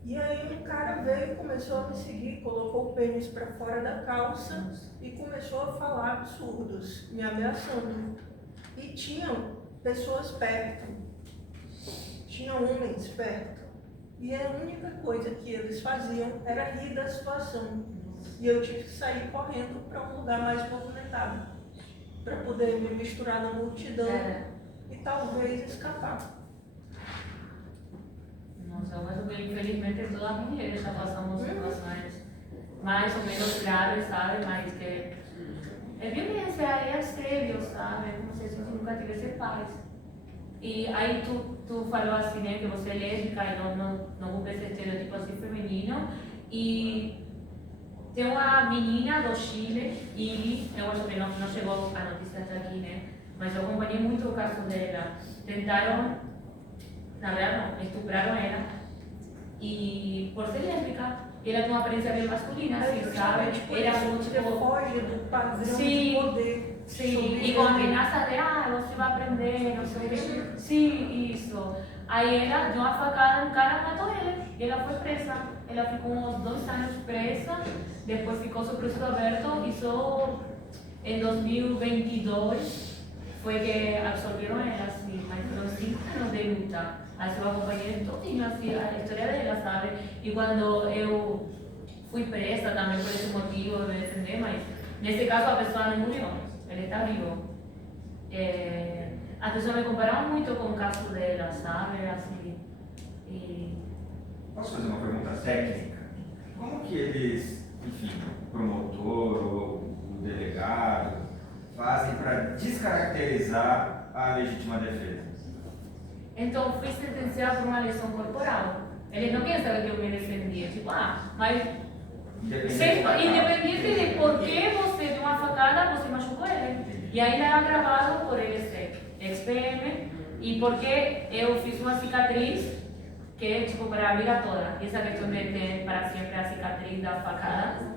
E aí um cara veio e começou a me seguir, colocou o pênis para fora da calça e começou a falar absurdos, me ameaçando. E tinham pessoas perto. Tinha homens perto, e a única coisa que eles faziam era rir da situação. E eu tive que sair correndo para um lugar mais movimentado, para poder me misturar na multidão e talvez escapar. Nossa, eu acho que infelizmente todas as mulheres já passamos situações mais ou menos graves, sabe? Mas que é violência, é sério, sabe? É como se você nunca tivesse paz. E aí tu falou assim, né, que você é lésbica e não cumpre esse estereotipo assim feminino. E tem uma menina do Chile, e eu acho que não chegou a notícia até aqui, né? Mas eu acompanhei muito o caso dela. Tentaram, na verdade não, estupraram ela. E por ser lésbica, ela tem uma aparência bem masculina, assim, sabe? Era muito tipo... foge do padrão Sim, de poder. sim, e com a ameaça de, você vai aprender, não sei o quê. Sim, isso. Aí ela deu uma facada no cara e matou ele. E ela foi presa. Ela ficou uns 2 anos presa, depois ficou sob processo aberto e só em 2022 foi que absolveram ela, assim. Mas foram 5 anos de luta. Aí eu acompanhei todinho, assim, a história dela, sabe? E quando eu fui presa também por esse motivo de me defender, mas nesse caso a pessoa não morreu, ele está vivo. As pessoas me comparavam muito com o caso dela, sabe? Assim, e... Posso fazer uma pergunta técnica? Como que eles, enfim, o promotor ou o delegado, fazem para descaracterizar a legítima defesa? Então, fui sentenciada por uma lesão corporal. Eles não querem saber que eu me defendia. Tipo, mas... Independente de por que você deu uma facada, você machucou ele. E ainda era gravado por ele ser ex-PM e porque eu fiz uma cicatriz que é tipo para a vida toda. Essa questão de ter para sempre a cicatriz da facada.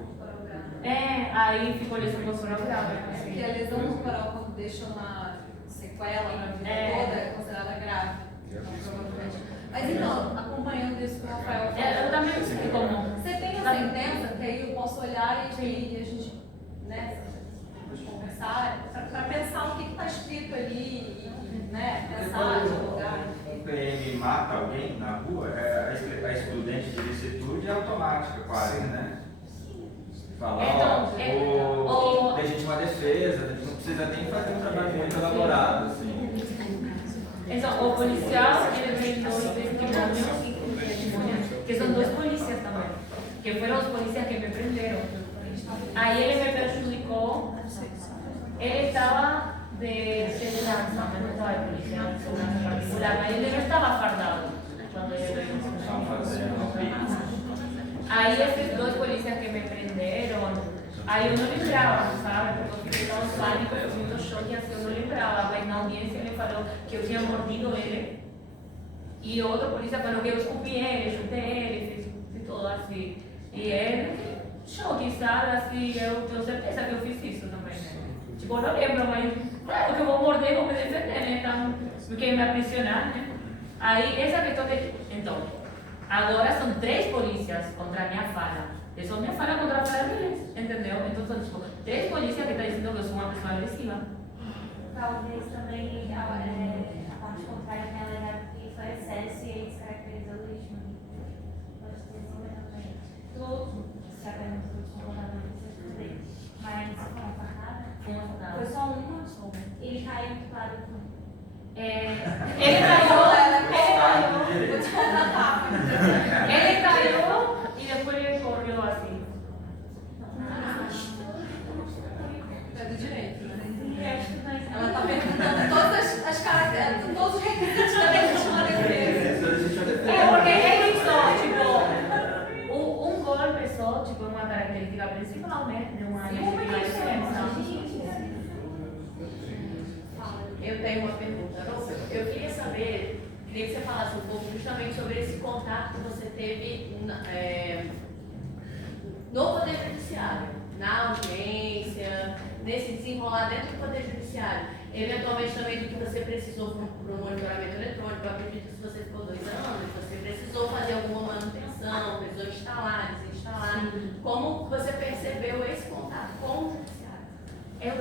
Aí ficou lesão corporal grave. Assim. Porque a lesão corporal, quando deixa uma sequela na vida toda, é considerada grave. Mas então, acompanhando isso que o Rafael falou, eu também não sei como. você tem a sentença, que aí eu posso olhar e a gente, né, conversar, para pensar o que está escrito ali, né, pensar, dialogar. Um PM mata alguém na rua, a excludente de licitude é automática, quase, né? Falar, ou legítima defesa, não precisa nem fazer um trabalho muito elaborado, assim. Então, o policial, ele tem 2 testemunhos não estava fardado quando eu Estavam fazendo pizza. Aí esses dois policiais que me prenderam, aí eu não lembrava, sabe? Porque eu fiquei tão pânico, eu fui muito choque, assim, eu não lembrava. Mas na audiência ele falou que eu tinha mordido ele. E outro polícia falou que eu escupi ele, chutei ele, fiz tudo assim. E ele, choque, sabe? Assim, eu tenho certeza que eu fiz isso também, né? Tipo, eu não lembro, mas claro que eu vou morder, vou me defender, né? Então, porque me aprisionar, né? Aí, essa questão de... Então, agora são 3 polícias contra a minha fala. Eu sou minha fala contra a fala deles, entendeu? Então, são tipo, 3 polícias que estão dizendo que eu sou uma pessoa agressiva. Talvez também a parte contrária tenha alegado que foi excesso e ele descaracterizou o legítimo. Pode ter sido também. Tu, sabendo que eu tinha contado uma coisa dele, mas foi uma facada? Foi só uma? Ele caiu do lado com... Ele caiu. Vou te contratar. Ele caiu e depois ele correu assim. É do direito, né? Mas Ela tá perguntando todas as características, todos os requisitos da legítima defesa. Porque ele só, tipo, um golpe só, tipo, uma característica principal, né? De uma legítima defesa. Eu tenho uma pergunta. Eu queria saber, queria que você falasse um pouco justamente sobre esse contato que você teve no Poder Judiciário, na audiência, nesse desenrolar dentro do Poder Judiciário. Eventualmente também do que você precisou para o monitoramento eletrônico. Eu acredito que se você ficou 2 anos, você precisou fazer alguma manutenção, precisou instalar, desinstalar. Como você percebeu esse contato com o Judiciário? Eu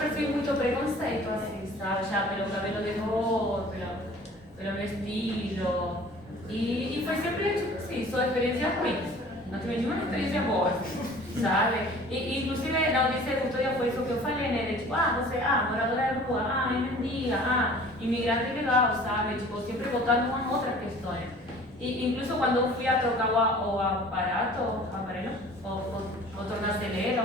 percebi muito preconceito, assim, sabe? Já pelo cabelo de cor, pelo meu estilo. E foi sempre, tipo assim, só experiência ruim. Não tive nenhuma experiência boa, sabe? E inclusive, na audiência de custodia foi isso que eu falei, né? De, tipo, você, moradora de rua, é mendiga, imigrante legal, sabe? Tipo, sempre botando uma outra questão. E incluso quando eu fui a trocar o aparelho, o tornozeleiro,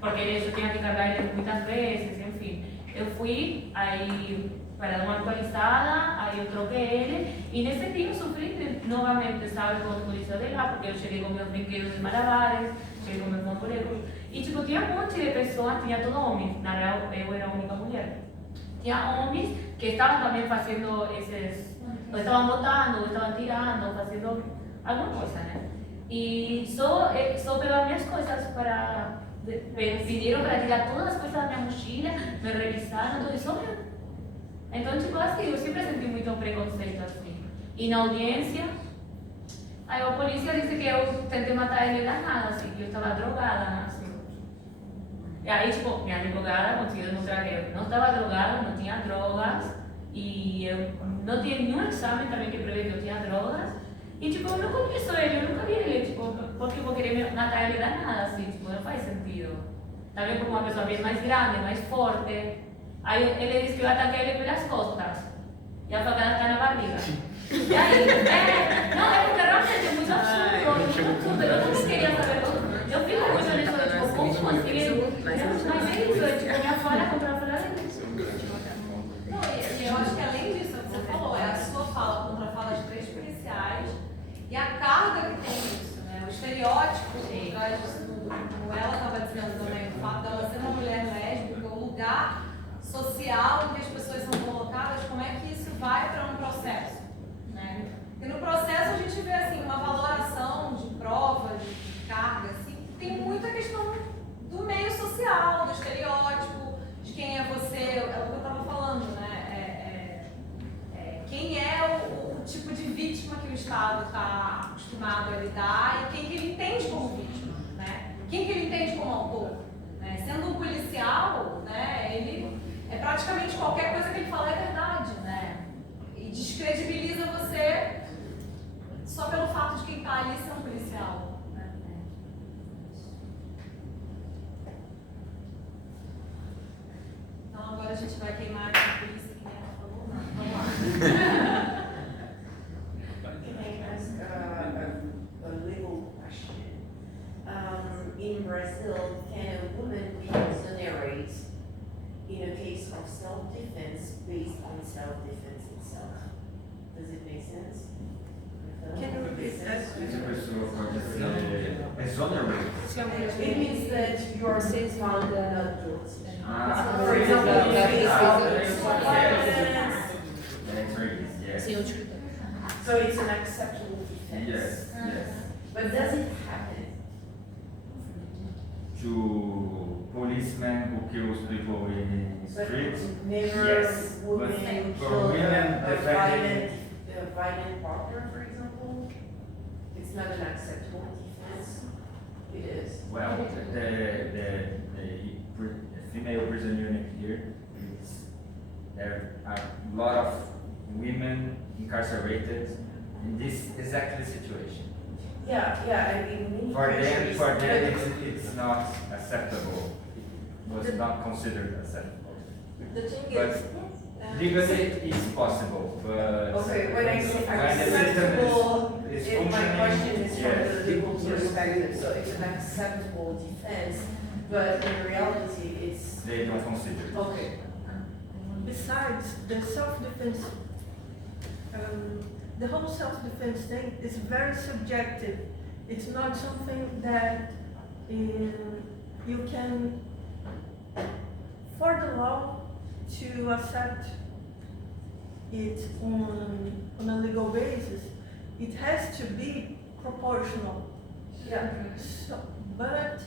porque eu tinha que carregar ele muitas vezes, enfim. Eu fui aí para dar uma atualizada, aí eu troquei ele, e nesse dia eu sofri novamente, sabe, com a polícia de lá, porque eu cheguei com meus brinquedos de malabares, cheguei com meus bonecos, e tipo, tinha um monte de pessoas, tinha todo homem, na real eu era a única mulher. Tinha homens que estavam também fazendo esses, ou estavam botando, ou estavam tirando, fazendo alguma coisa, né? E só pegaram minhas coisas para... Pediram para tirar todas as coisas da minha mochila, me revisaram, tudo isso mesmo. Então, tipo assim, eu sempre senti muito preconceito assim. E na audiência, aí a polícia disse que eu tentei matar ele da nada, assim, que eu estava drogada, assim. E aí, tipo, minha advogada conseguiu demonstrar que eu não estava drogada, não tinha drogas, e eu não tinha nenhum exame também que prevê que eu tinha drogas. E tipo, eu não conheço ele, eu nunca vi ele, tipo, porque eu vou querer matar ele da nada, assim, tipo, não faz sentido. Também por uma pessoa bem mais grande, mais forte. Aí ele disse que eu ataquei ele pelas costas. E a facada está na barriga. E aí, não, é porque realmente é muito absurdo, eu não queria saber, eu fico muito nisso, tipo, como assim, mas é isso, é tipo, minha fala contra a fala dele. Não, e eu acho que além disso, que você falou, é a sua fala contra a fala de 3 policiais e a carga que tem isso, né? O estereótipo por trás disso tudo, como ela estava dizendo também, o fato dela ser uma mulher lésbica, o lugar social em que as pessoas são colocadas, como é que isso vai para um processo, né? E no processo a gente vê assim, uma valoração de provas, de carga, assim, tem muita questão do meio social, do estereótipo, de quem é você, é o que eu estava falando, né? Quem é o tipo de vítima que o Estado está acostumado a lidar e quem que ele entende como vítima, né? Quem que ele entende como autor, né? Sendo um policial, né, ele é praticamente qualquer coisa que ele fala é verdade, né? E descredibiliza você só pelo fato de quem está ali ser um policial, né? Então agora a gente vai queimar a polícia que nem ela falou, não. Vamos lá. Can I ask a legal question? In Brazil, can a woman be exonerated in a case of self-defense based on self-defense itself? Does it make sense? Can you repeat that? Essa pessoa pode ser exonerate. It means that you are found not guilty. Ah, For example, you face That's very easy, yes. Sim, eu te so it's an acceptable defense. Yes, yes. But does it happen? To policemen who kills people in the But street, never yes. women But kill for women, a defending, violent partner, for example. It's not an acceptable defense. It is. well, the female prison unit here, there are a lot of women incarcerated in this exactly situation. Yeah, I mean, many For countries- them, it's not acceptable. It was not considered acceptable. The thing But is, legally, it's possible, but Okay, when I say when the system acceptable, is if my functioning, question is from yes. the legal perspective, so it's an acceptable defense, but in reality, it's, They don't consider it. okay. besides the self-defense, the whole self-defense thing is very subjective. It's not something that you can, for the law to accept it on a legal basis, it has to be proportional. Yeah. So, but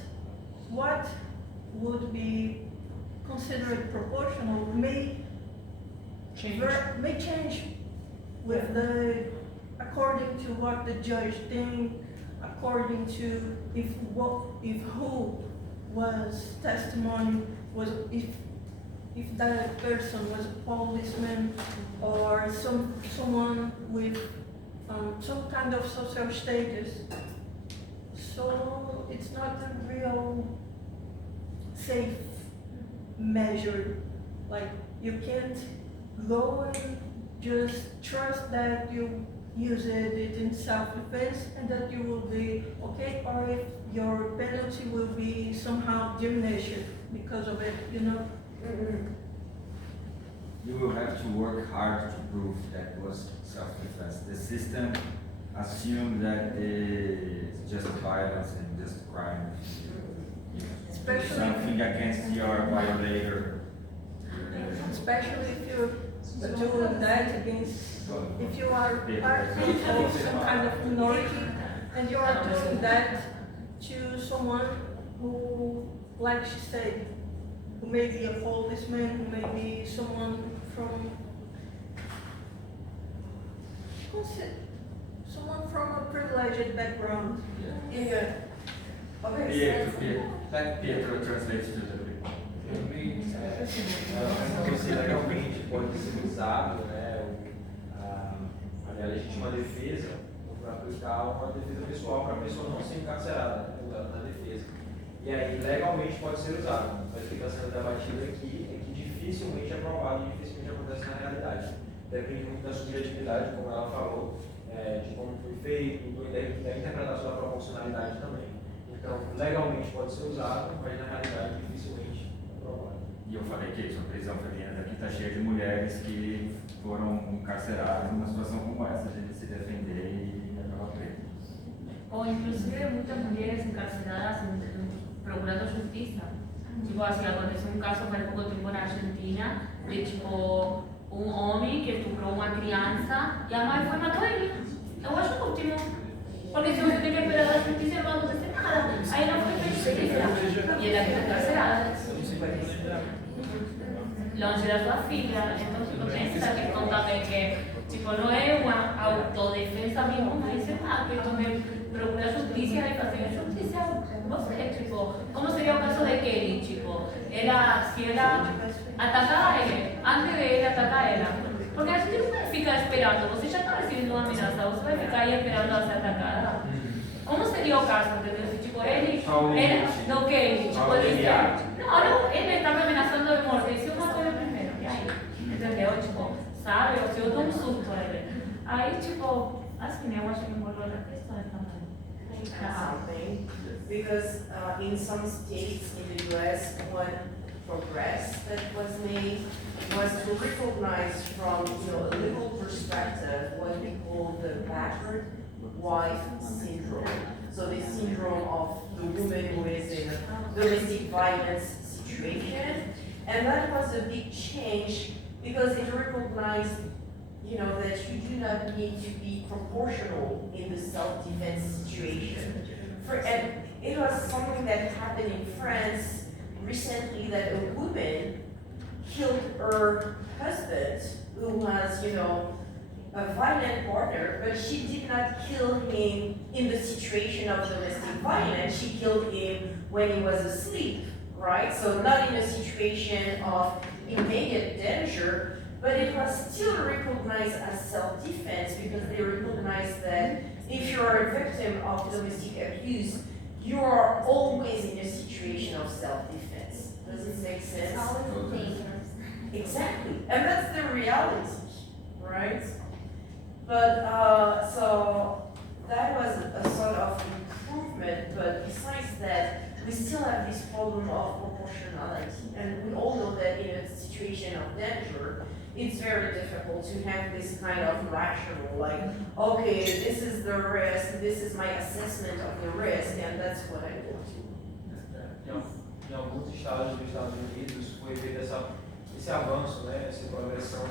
what would be considered proportional may change with according to what the judge think, according to if who was testimony was if that person was a policeman or someone with some kind of social status. So it's not a real safe measure. Like you can't go and just trust that you use it in self-defense and that you will be okay, or if your penalty will be somehow diminished because of it, you know. You will have to work hard to prove that was self-defense. The system assumes that it's just violence and just crime. You do Especially- something against your violator. Especially if you're doing that against, if you are part of some kind of minority and you are doing that to someone who, like she said, who may be a policeman, who may be someone from a privileged background. Yeah. Okay. Pietro translates to the people. Você legalmente pode ser usado, né, a legítima defesa para aplicar uma defesa pessoal para a pessoa não ser encarcerada, né, usada na defesa. E aí, legalmente pode ser usado, mas o que está sendo debatido aqui é que dificilmente é provado e dificilmente acontece na realidade. Depende muito da subjetividade, como ela falou, de como foi feito, da interpretação da proporcionalidade também. Então, legalmente pode ser usado, mas na realidade dificilmente é provado. E eu falei que a prisão feminina daqui está cheia de mulheres que foram encarceradas numa situação como essa, de se defender e acabar presa. O inclusive muchas mujeres encarceladas procurando justicia. Tipo, así aconteceu un caso hace poco tiempo en Argentina de tipo un hombre que estupró una crianza y a mãe foi e matou ele. Eu acho ótimo. Porque se você tem que esperar a justiça, não vai acontecer nada. Aí não foi feita justiça. E ela ficou encarcerada. Longe da sua filha. Então, tipo, tem essa questão também que, tipo, não é uma autodefesa mesmo, mas é uma questão de procurar justiça e fazer justiça. Você, tipo, como seria o caso de Kelly, tipo, se ela atacar ele, antes de ele atacar ela. Porque a gente não vai ficar esperando, você já está recebendo uma ameaça, você vai ficar aí esperando a ser atacada. Como seria o caso, entendeu? Se, tipo, ele não Kelly, tipo, ele não, ele estava ameaçando de morte, e se eu mato ele primeiro, e aí? Entendeu? Tipo, sabe? Ou se eu dou um susto a ele. Aí, tipo, assim, eu acho que envolve outra questão também. Can I add something? Because in some states in the US, when progress that was made was to recognize from a legal perspective what we call the battered wife syndrome. So this syndrome of the woman who is in a domestic violence situation, and that was a big change because it recognized that you do not need to be proportional in the self-defense situation. And it was something that happened in France recently, that a woman killed her husband, who was, a violent partner, but she did not kill him in the situation of domestic violence. She killed him when he was asleep, right? So not in a situation of immediate danger, but it was still recognized as self-defense because they recognized that if you are a victim of domestic abuse, you are always in a situation of self-defense. Does it make sense? It's always dangerous. Exactly, and that's the reality, right? But so that was a sort of improvement, but besides that, we still have this problem of proportionality, and we all know that in a situation of danger, it's very difficult to have this kind of rational, like, okay, this is the risk, this is my assessment of the risk, and that's what I will do. Em alguns estados dos Estados Unidos foi feito esse avanço, né, essa progressão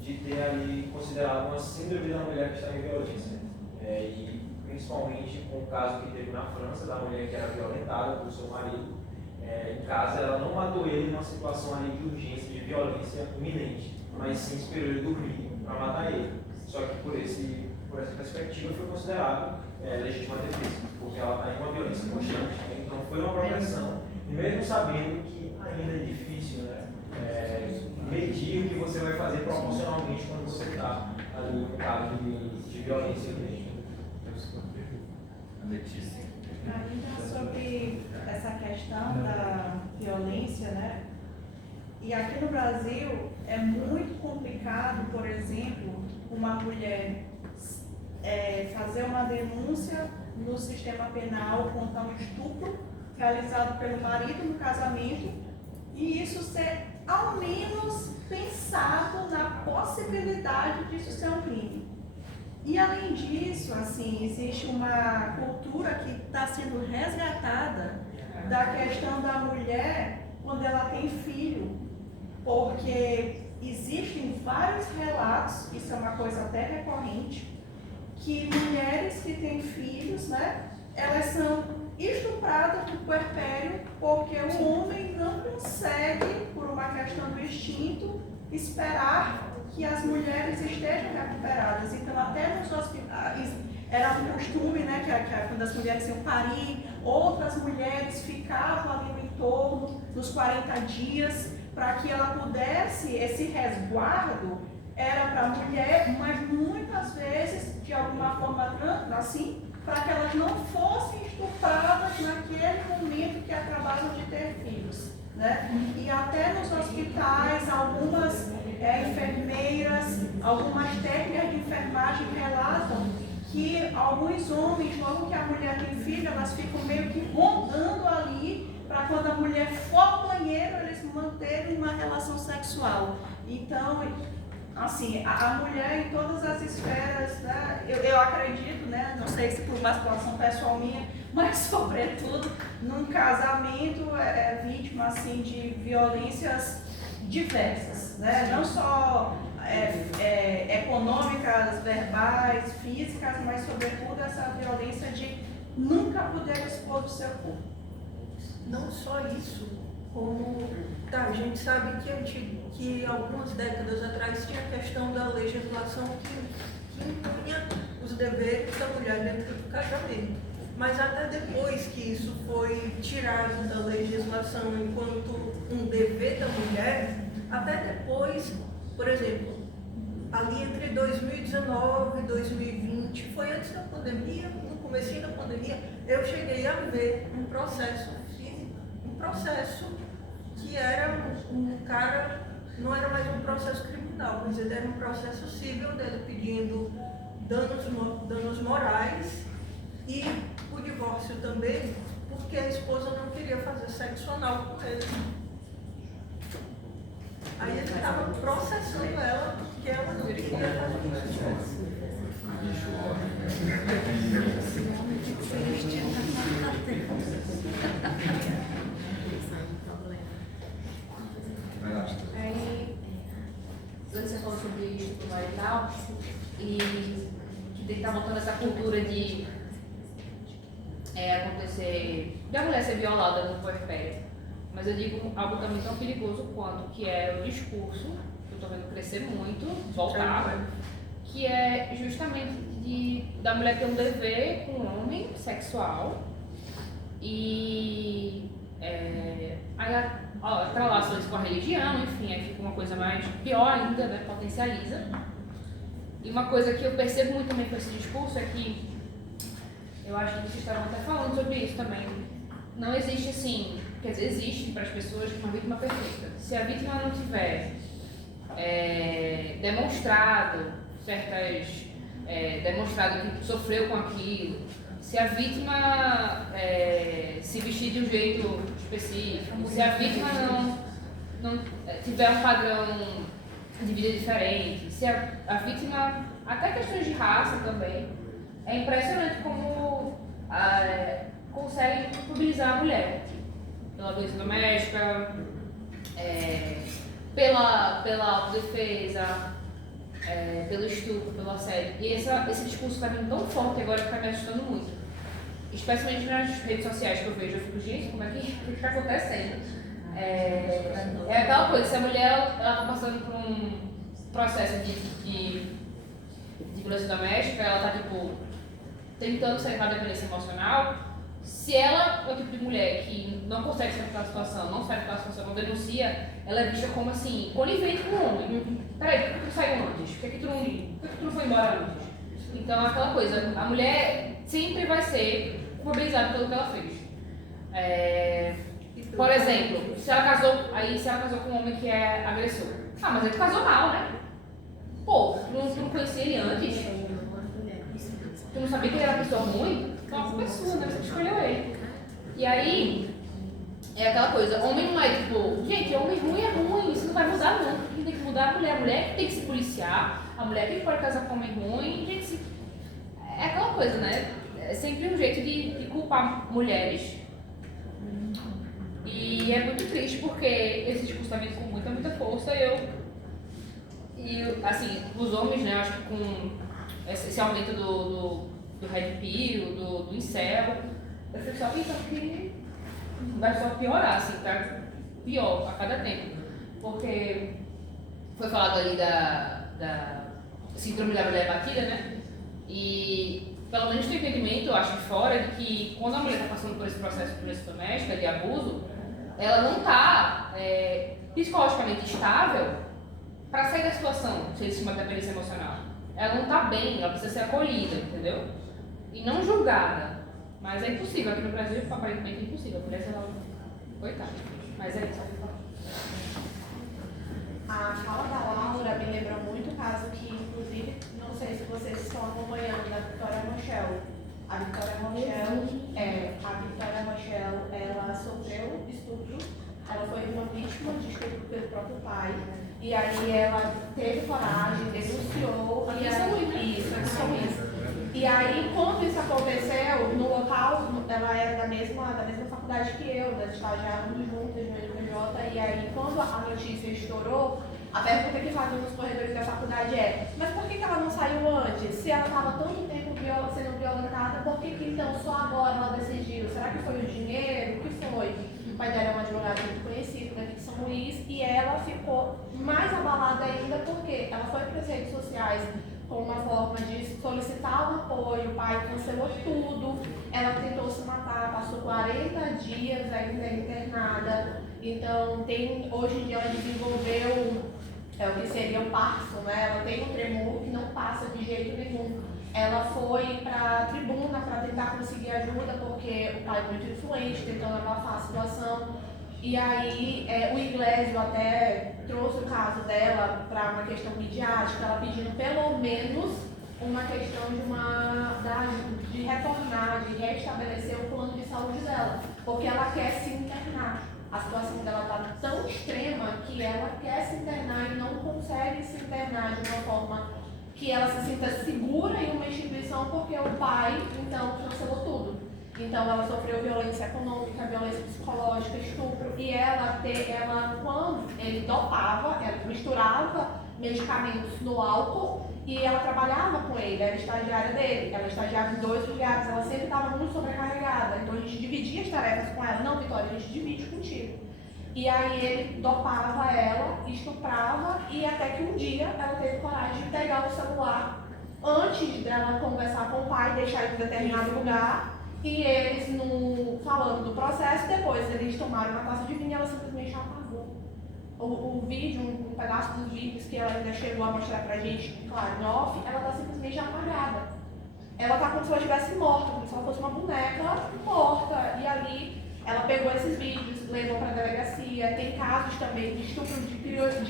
de ter ali considerado uma síndrome da mulher que está em violência. E principalmente com o caso que teve na França, da mulher que era violentada pelo seu marido, em casa ela não matou ele numa situação ali de urgência, de violência iminente, mas sim esperou ele dormir para matar ele. Só que por essa perspectiva foi considerado legítima defesa, porque ela está em uma violência constante. Né? Então foi uma progressão, e mesmo sabendo que ainda é difícil, né, medir o que você vai fazer proporcionalmente quando você está ali no caso de violência iminente. Letícia. Então, sobre essa questão da violência, né? E aqui no Brasil é muito complicado, por exemplo, uma mulher fazer uma denúncia no sistema penal contra um estupro realizado pelo marido no casamento e isso ser ao menos pensado na possibilidade disso ser um crime. E além disso, assim, existe uma cultura que está sendo resgatada da questão da mulher quando ela tem filho, porque existem vários relatos, isso é uma coisa até recorrente, que mulheres que têm filhos, né, elas são estupradas no puerpério porque o homem não consegue, por uma questão do instinto, esperar que as mulheres estejam recuperadas. Então, até nos hospitais, era um costume, né, que quando as mulheres iam parir, outras mulheres ficavam ali no entorno, nos 40 dias, para que ela pudesse, esse resguardo era para a mulher, mas muitas vezes, de alguma forma assim, para que elas não fossem estupradas naquele momento que acabaram de ter filhos. Né? E até nos hospitais, algumas enfermeiras, algumas técnicas de enfermagem relatam que alguns homens, logo que a mulher tem filho, elas ficam meio que rondando ali para quando a mulher for ao banheiro, eles manterem uma relação sexual. Então, assim, a mulher em todas as esferas, né, eu acredito, né, não sei se por uma situação pessoal minha, mas sobretudo num casamento é vítima assim, de violências diversas, né? Não só econômicas, verbais, físicas, mas sobretudo essa violência de nunca poder expor o seu corpo. Não só isso, como a gente sabe que algumas décadas atrás tinha a questão da legislação que impunha os deveres da mulher dentro do casamento. Mas até depois que isso foi tirado da legislação enquanto um dever da mulher, até depois, por exemplo, ali entre 2019 e 2020, foi antes da pandemia, no comecinho da pandemia, eu cheguei a ver um processo que era um cara, não era mais um processo criminal, mas ele era um processo civil dele pedindo danos morais e o divórcio também, porque a esposa não queria fazer sexo anal com ele. Aí ele estava processando ela porque ela não queria fazer isso. Aí, antes você falou sobre estupro marital e que tem que estar montando essa cultura de acontecer, da mulher ser violada no puerpério. Mas eu digo algo também tão perigoso quanto, que é o discurso, que eu estou vendo crescer muito, voltar, que é justamente da mulher ter um dever com o homem sexual e atrelações com a religião, enfim, aí fica uma coisa mais pior ainda, né, potencializa. E uma coisa que eu percebo muito também com esse discurso é que, eu acho que vocês estavam até falando sobre isso também, não existe assim, quer dizer, existe para as pessoas uma vítima perfeita. Se a vítima não tiver demonstrado que sofreu com aquilo, se a vítima se vestir de um jeito específico, se a vítima não tiver um padrão de vida diferente, se a vítima, até questões de raça também, é impressionante como consegue mobilizar a mulher pela violência doméstica, pela autodefesa, pelo estupro, pelo assédio. E esse discurso está vindo tão forte agora que está me assustando muito. Especialmente nas redes sociais que eu vejo, eu fico, gente, como é que está acontecendo? É aquela coisa, se a mulher está passando por um processo de violência doméstica, ela está tipo, tentando sair da dependência emocional, se ela é o tipo de mulher que não consegue sair daquela situação, não sai daquela situação, não denuncia, ela é vista como assim, conivente com o homem. Peraí, por que tu saiu antes? Por que tu não foi embora antes? Então, aquela coisa, a mulher sempre vai ser culpabilizada pelo que ela fez. Por exemplo, se ela casou com um homem que é agressor. Ah, mas ele casou mal, né? Pô, tu não conhecia ele antes? Tu não sabia que ele era uma pessoa ruim? Então a culpa é sua, né? Você escolheu ele. E aí, é aquela coisa, homem não é tipo, gente, homem ruim é ruim, isso não vai mudar não. Quem tem que mudar é a mulher que tem que se policiar, a mulher que pode casar com homem ruim, gente, é aquela coisa, né? É sempre um jeito de culpar mulheres. E é muito triste porque esse discurso está vindo com muita força e assim, os homens, né, eu acho que com esse aumento do Red Pill, do incel, eu fico só pensando que vai só piorar, assim, tá pior a cada tempo. Porque foi falado ali da síndrome da mulher batida, né? E pelo menos tem entendimento, eu acho, fora, de que quando a mulher está passando por esse processo de violência doméstica, de abuso, ela não está psicologicamente estável para sair da situação, se existe uma dependência emocional. Ela não está bem, ela precisa ser acolhida, entendeu? E não julgada. Mas é impossível, aqui no Brasil, aparentemente é impossível. Por isso ela... Coitada. Mas é isso. A fala da Laura me lembrou muito o caso que, inclusive, não sei se vocês estão acompanhando, da Victoria Rochelle. A Victoria Rochelle, ela sofreu estupro, ela foi uma vítima de estupro pelo próprio pai. E aí ela teve coragem, denunciou. E aí, quando isso aconteceu, no local, ela era da mesma faculdade que eu, da estagiários juntas no UFRJ, e aí, quando a notícia estourou, a pergunta que faziam nos corredores da faculdade é: mas por que ela não saiu antes? Se ela estava tanto tempo sendo violentada, por que então só agora ela decidiu? Será que foi o dinheiro? O que foi? O pai dela é um advogado muito conhecido daqui de São Luís, e ela ficou mais abalada ainda porque ela foi para as redes sociais com uma forma de solicitar um apoio, o pai cancelou tudo, ela tentou se matar, passou 40 dias ainda internada. Então, hoje em dia ela desenvolveu o que seria o passo, né? Ela tem um tremor que não passa de jeito nenhum. Ela foi para a tribuna para tentar conseguir ajuda, porque o pai é muito influente, tentando abafar a situação. E aí, o Iglesias até trouxe o caso dela para uma questão midiática, ela pedindo pelo menos uma questão de retornar, de restabelecer o plano de saúde dela, porque ela quer se internar. a situação dela está tão extrema que ela quer se internar e não consegue se internar de uma forma que ela se sinta segura em uma instituição porque o pai, então, cancelou tudo. Então, ela sofreu violência econômica, violência psicológica, estupro, e ela quando ele dopava, ela misturava medicamentos no álcool e ela trabalhava com ele, era estagiária dele, ela estagiava em 2 lugares, ela sempre estava muito sobrecarregada, então a gente dividia as tarefas com ela, não, Vitória, a gente divide contigo. E aí ele dopava ela, estuprava, e até que um dia ela teve coragem de pegar o celular antes dela conversar com o pai, deixar ele em determinado lugar, e eles, falando do processo, depois eles tomaram uma taça de vinho e ela simplesmente apagou. O vídeo, um pedaço dos vídeos que ela ainda chegou a mostrar pra gente, claro, em off, ela tá simplesmente apagada. Ela tá como se ela estivesse morta, como se ela fosse uma boneca morta. E ali, ela pegou esses vídeos, levou pra delegacia. Tem casos também de estupro de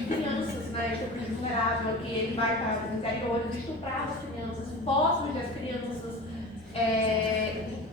crianças, né? Estupro de vulnerável, que ele vai para os interiores, estuprar as crianças, fósseis das crianças,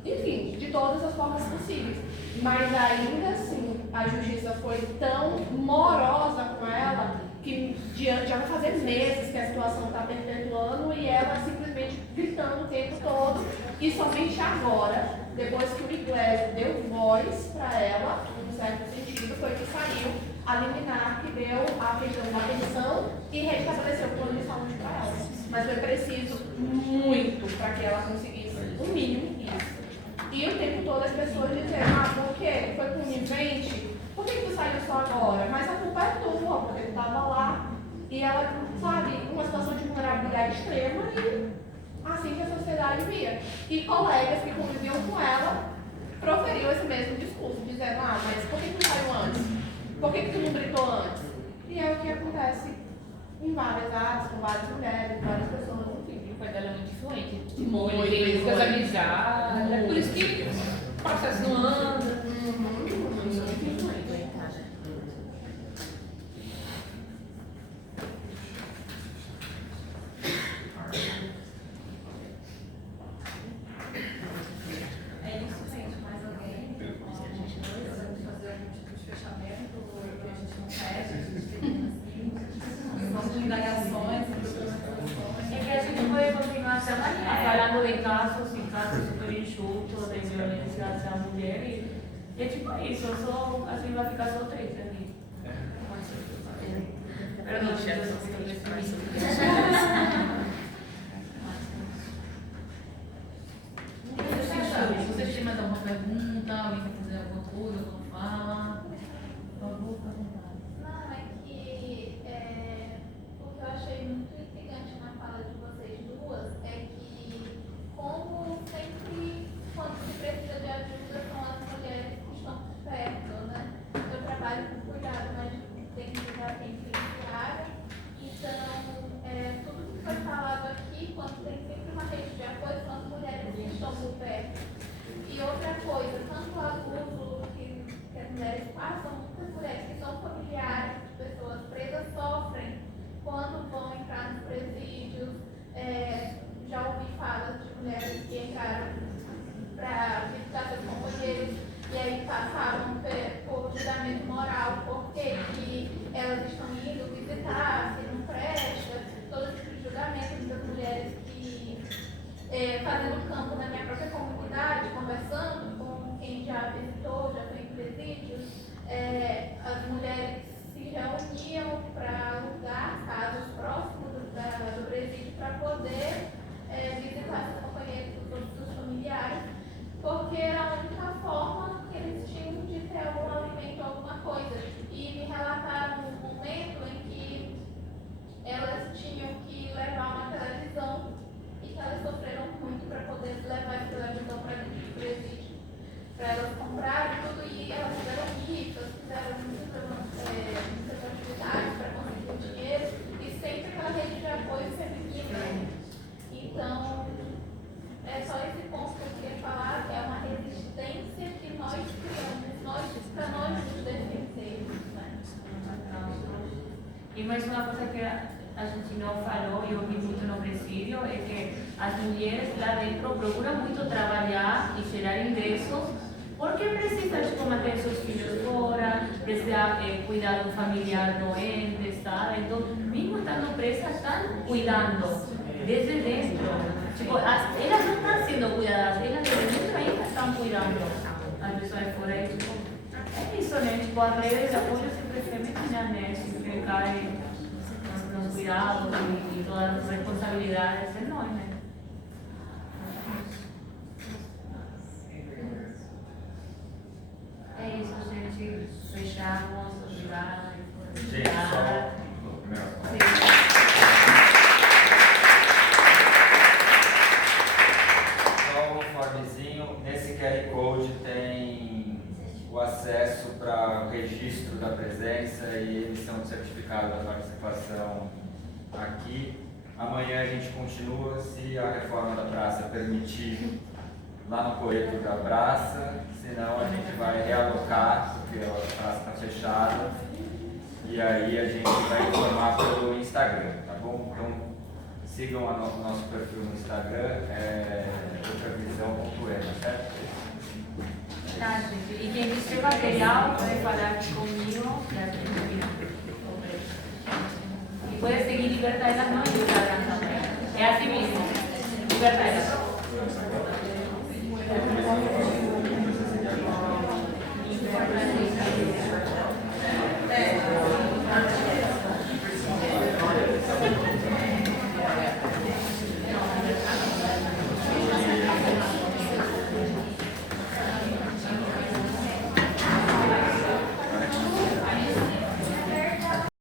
enfim, de todas as formas possíveis. Mas ainda assim, a justiça foi tão morosa com ela que já vai fazer meses que a situação está perpetuando e ela simplesmente gritando o tempo todo. E somente agora, depois que o inglês deu voz para ela, em certo sentido, foi que saiu a liminar que deu a questão da pensão e restabeleceu o plano de saúde para ela. Mas foi preciso muito para que ela conseguisse o mínimo isso. E o tempo todo as pessoas dizendo, por quê? Foi conivente? Por que tu saiu só agora? Mas a culpa é tua, porque tu estava lá. E ela, sabe, uma situação de vulnerabilidade extrema e assim que a sociedade via. E colegas que conviviam com ela proferiam esse mesmo discurso, dizendo, mas por que tu saiu antes? Por que tu não gritou antes? E é o que acontece em várias áreas, com várias mulheres, com várias pessoas, enfim. O pai dela é muito influente. Muito, muitas amizades. É por isso que o processo não anda. Muito influente. É isso, gente. Mais alguém? Vamos fazer algum tipo de fechamento, porque a gente não fecha, a gente tem vamos indagações, É que a gente pode continuar a falar de casos super enxutos de violência hacia a mulher e é tipo isso, só assim vai ficar só triste aqui. Pero não, Vocês têm mais alguma pergunta? Alguém quer fazer alguma coisa, alguma fala? Por favor, fica à vontade. Não, é que o que eu achei muito intrigante na fala de vocês duas é que, como sempre, quando se precisa de ajuda, são as mulheres que estão por perto, né? Eu trabalho com cuidado, mas tem que já tem penitenciária. Então, tudo que foi falado aqui, quando tem sempre uma rede de apoio, são as mulheres que estão por perto. E outra coisa, tanto o abuso que as mulheres passam, muitas mulheres que são familiares de pessoas presas sofrem quando vão entrar nos presídios. Já ouvi falas de mulheres que entraram para visitar seus companheiros e aí passaram por julgamento moral porque que elas estão indo visitar, se não presta, todo tipo de julgamento das mulheres que fazendo campo na minha própria comunidade, conversando com quem já visitou, já foi em presídios, as mulheres se reuniam para alugar casas próximos do presídio para poder visitar seus companheiros, seus familiares, porque era a única forma que eles tinham de ter algum alimento, alguma coisa. E me relataram um momento em que elas tinham que levar uma televisão e que elas sofreram muito para poder levar essa televisão para dentro do presídio, para elas comprarem tudo, e elas fizeram rifas, fizeram muitas atividades para conseguir o dinheiro, e sempre aquela rede de apoio feminino. Então, é só esse ponto que eu queria falar, que é uma resistência que nós criamos, para nós nos defendermos, né? E mais uma coisa que a gente não falou e eu vi muito no presídio é que as mulheres lá dentro procuram muito trabalhar e gerar ingressos porque precisam de manter seus filhos fora, precisa cuidar de um familiar doente, sabe? Então, mesmo estando presas, estão cuidando desde dentro. Tipo, elas não estão sendo cuidadas, elas desde dentro ainda estão cuidando as pessoas fora. E, tipo, é isso, né? Tipo, as redes de apoio sempre femininas, né? Sempre caem nos cuidados e todas as responsabilidades enormes. É isso, gente. Fechamos. Obrigada. Gente, só um informezinho. Nesse QR Code tem o acesso para o registro da presença e emissão de certificado da participação aqui. Amanhã a gente continua, se a reforma da praça permitir, lá no coreto da praça, senão a gente vai realocar, porque a praça está fechada, e aí a gente vai informar pelo Instagram, tá bom? Então sigam o nosso perfil no Instagram, outravisão.ema, certo? Tá, gente. E quem quiser material pode falar comigo, e pode seguir Libertar Elas no Instagram também. É assim mesmo, Libertar Elas.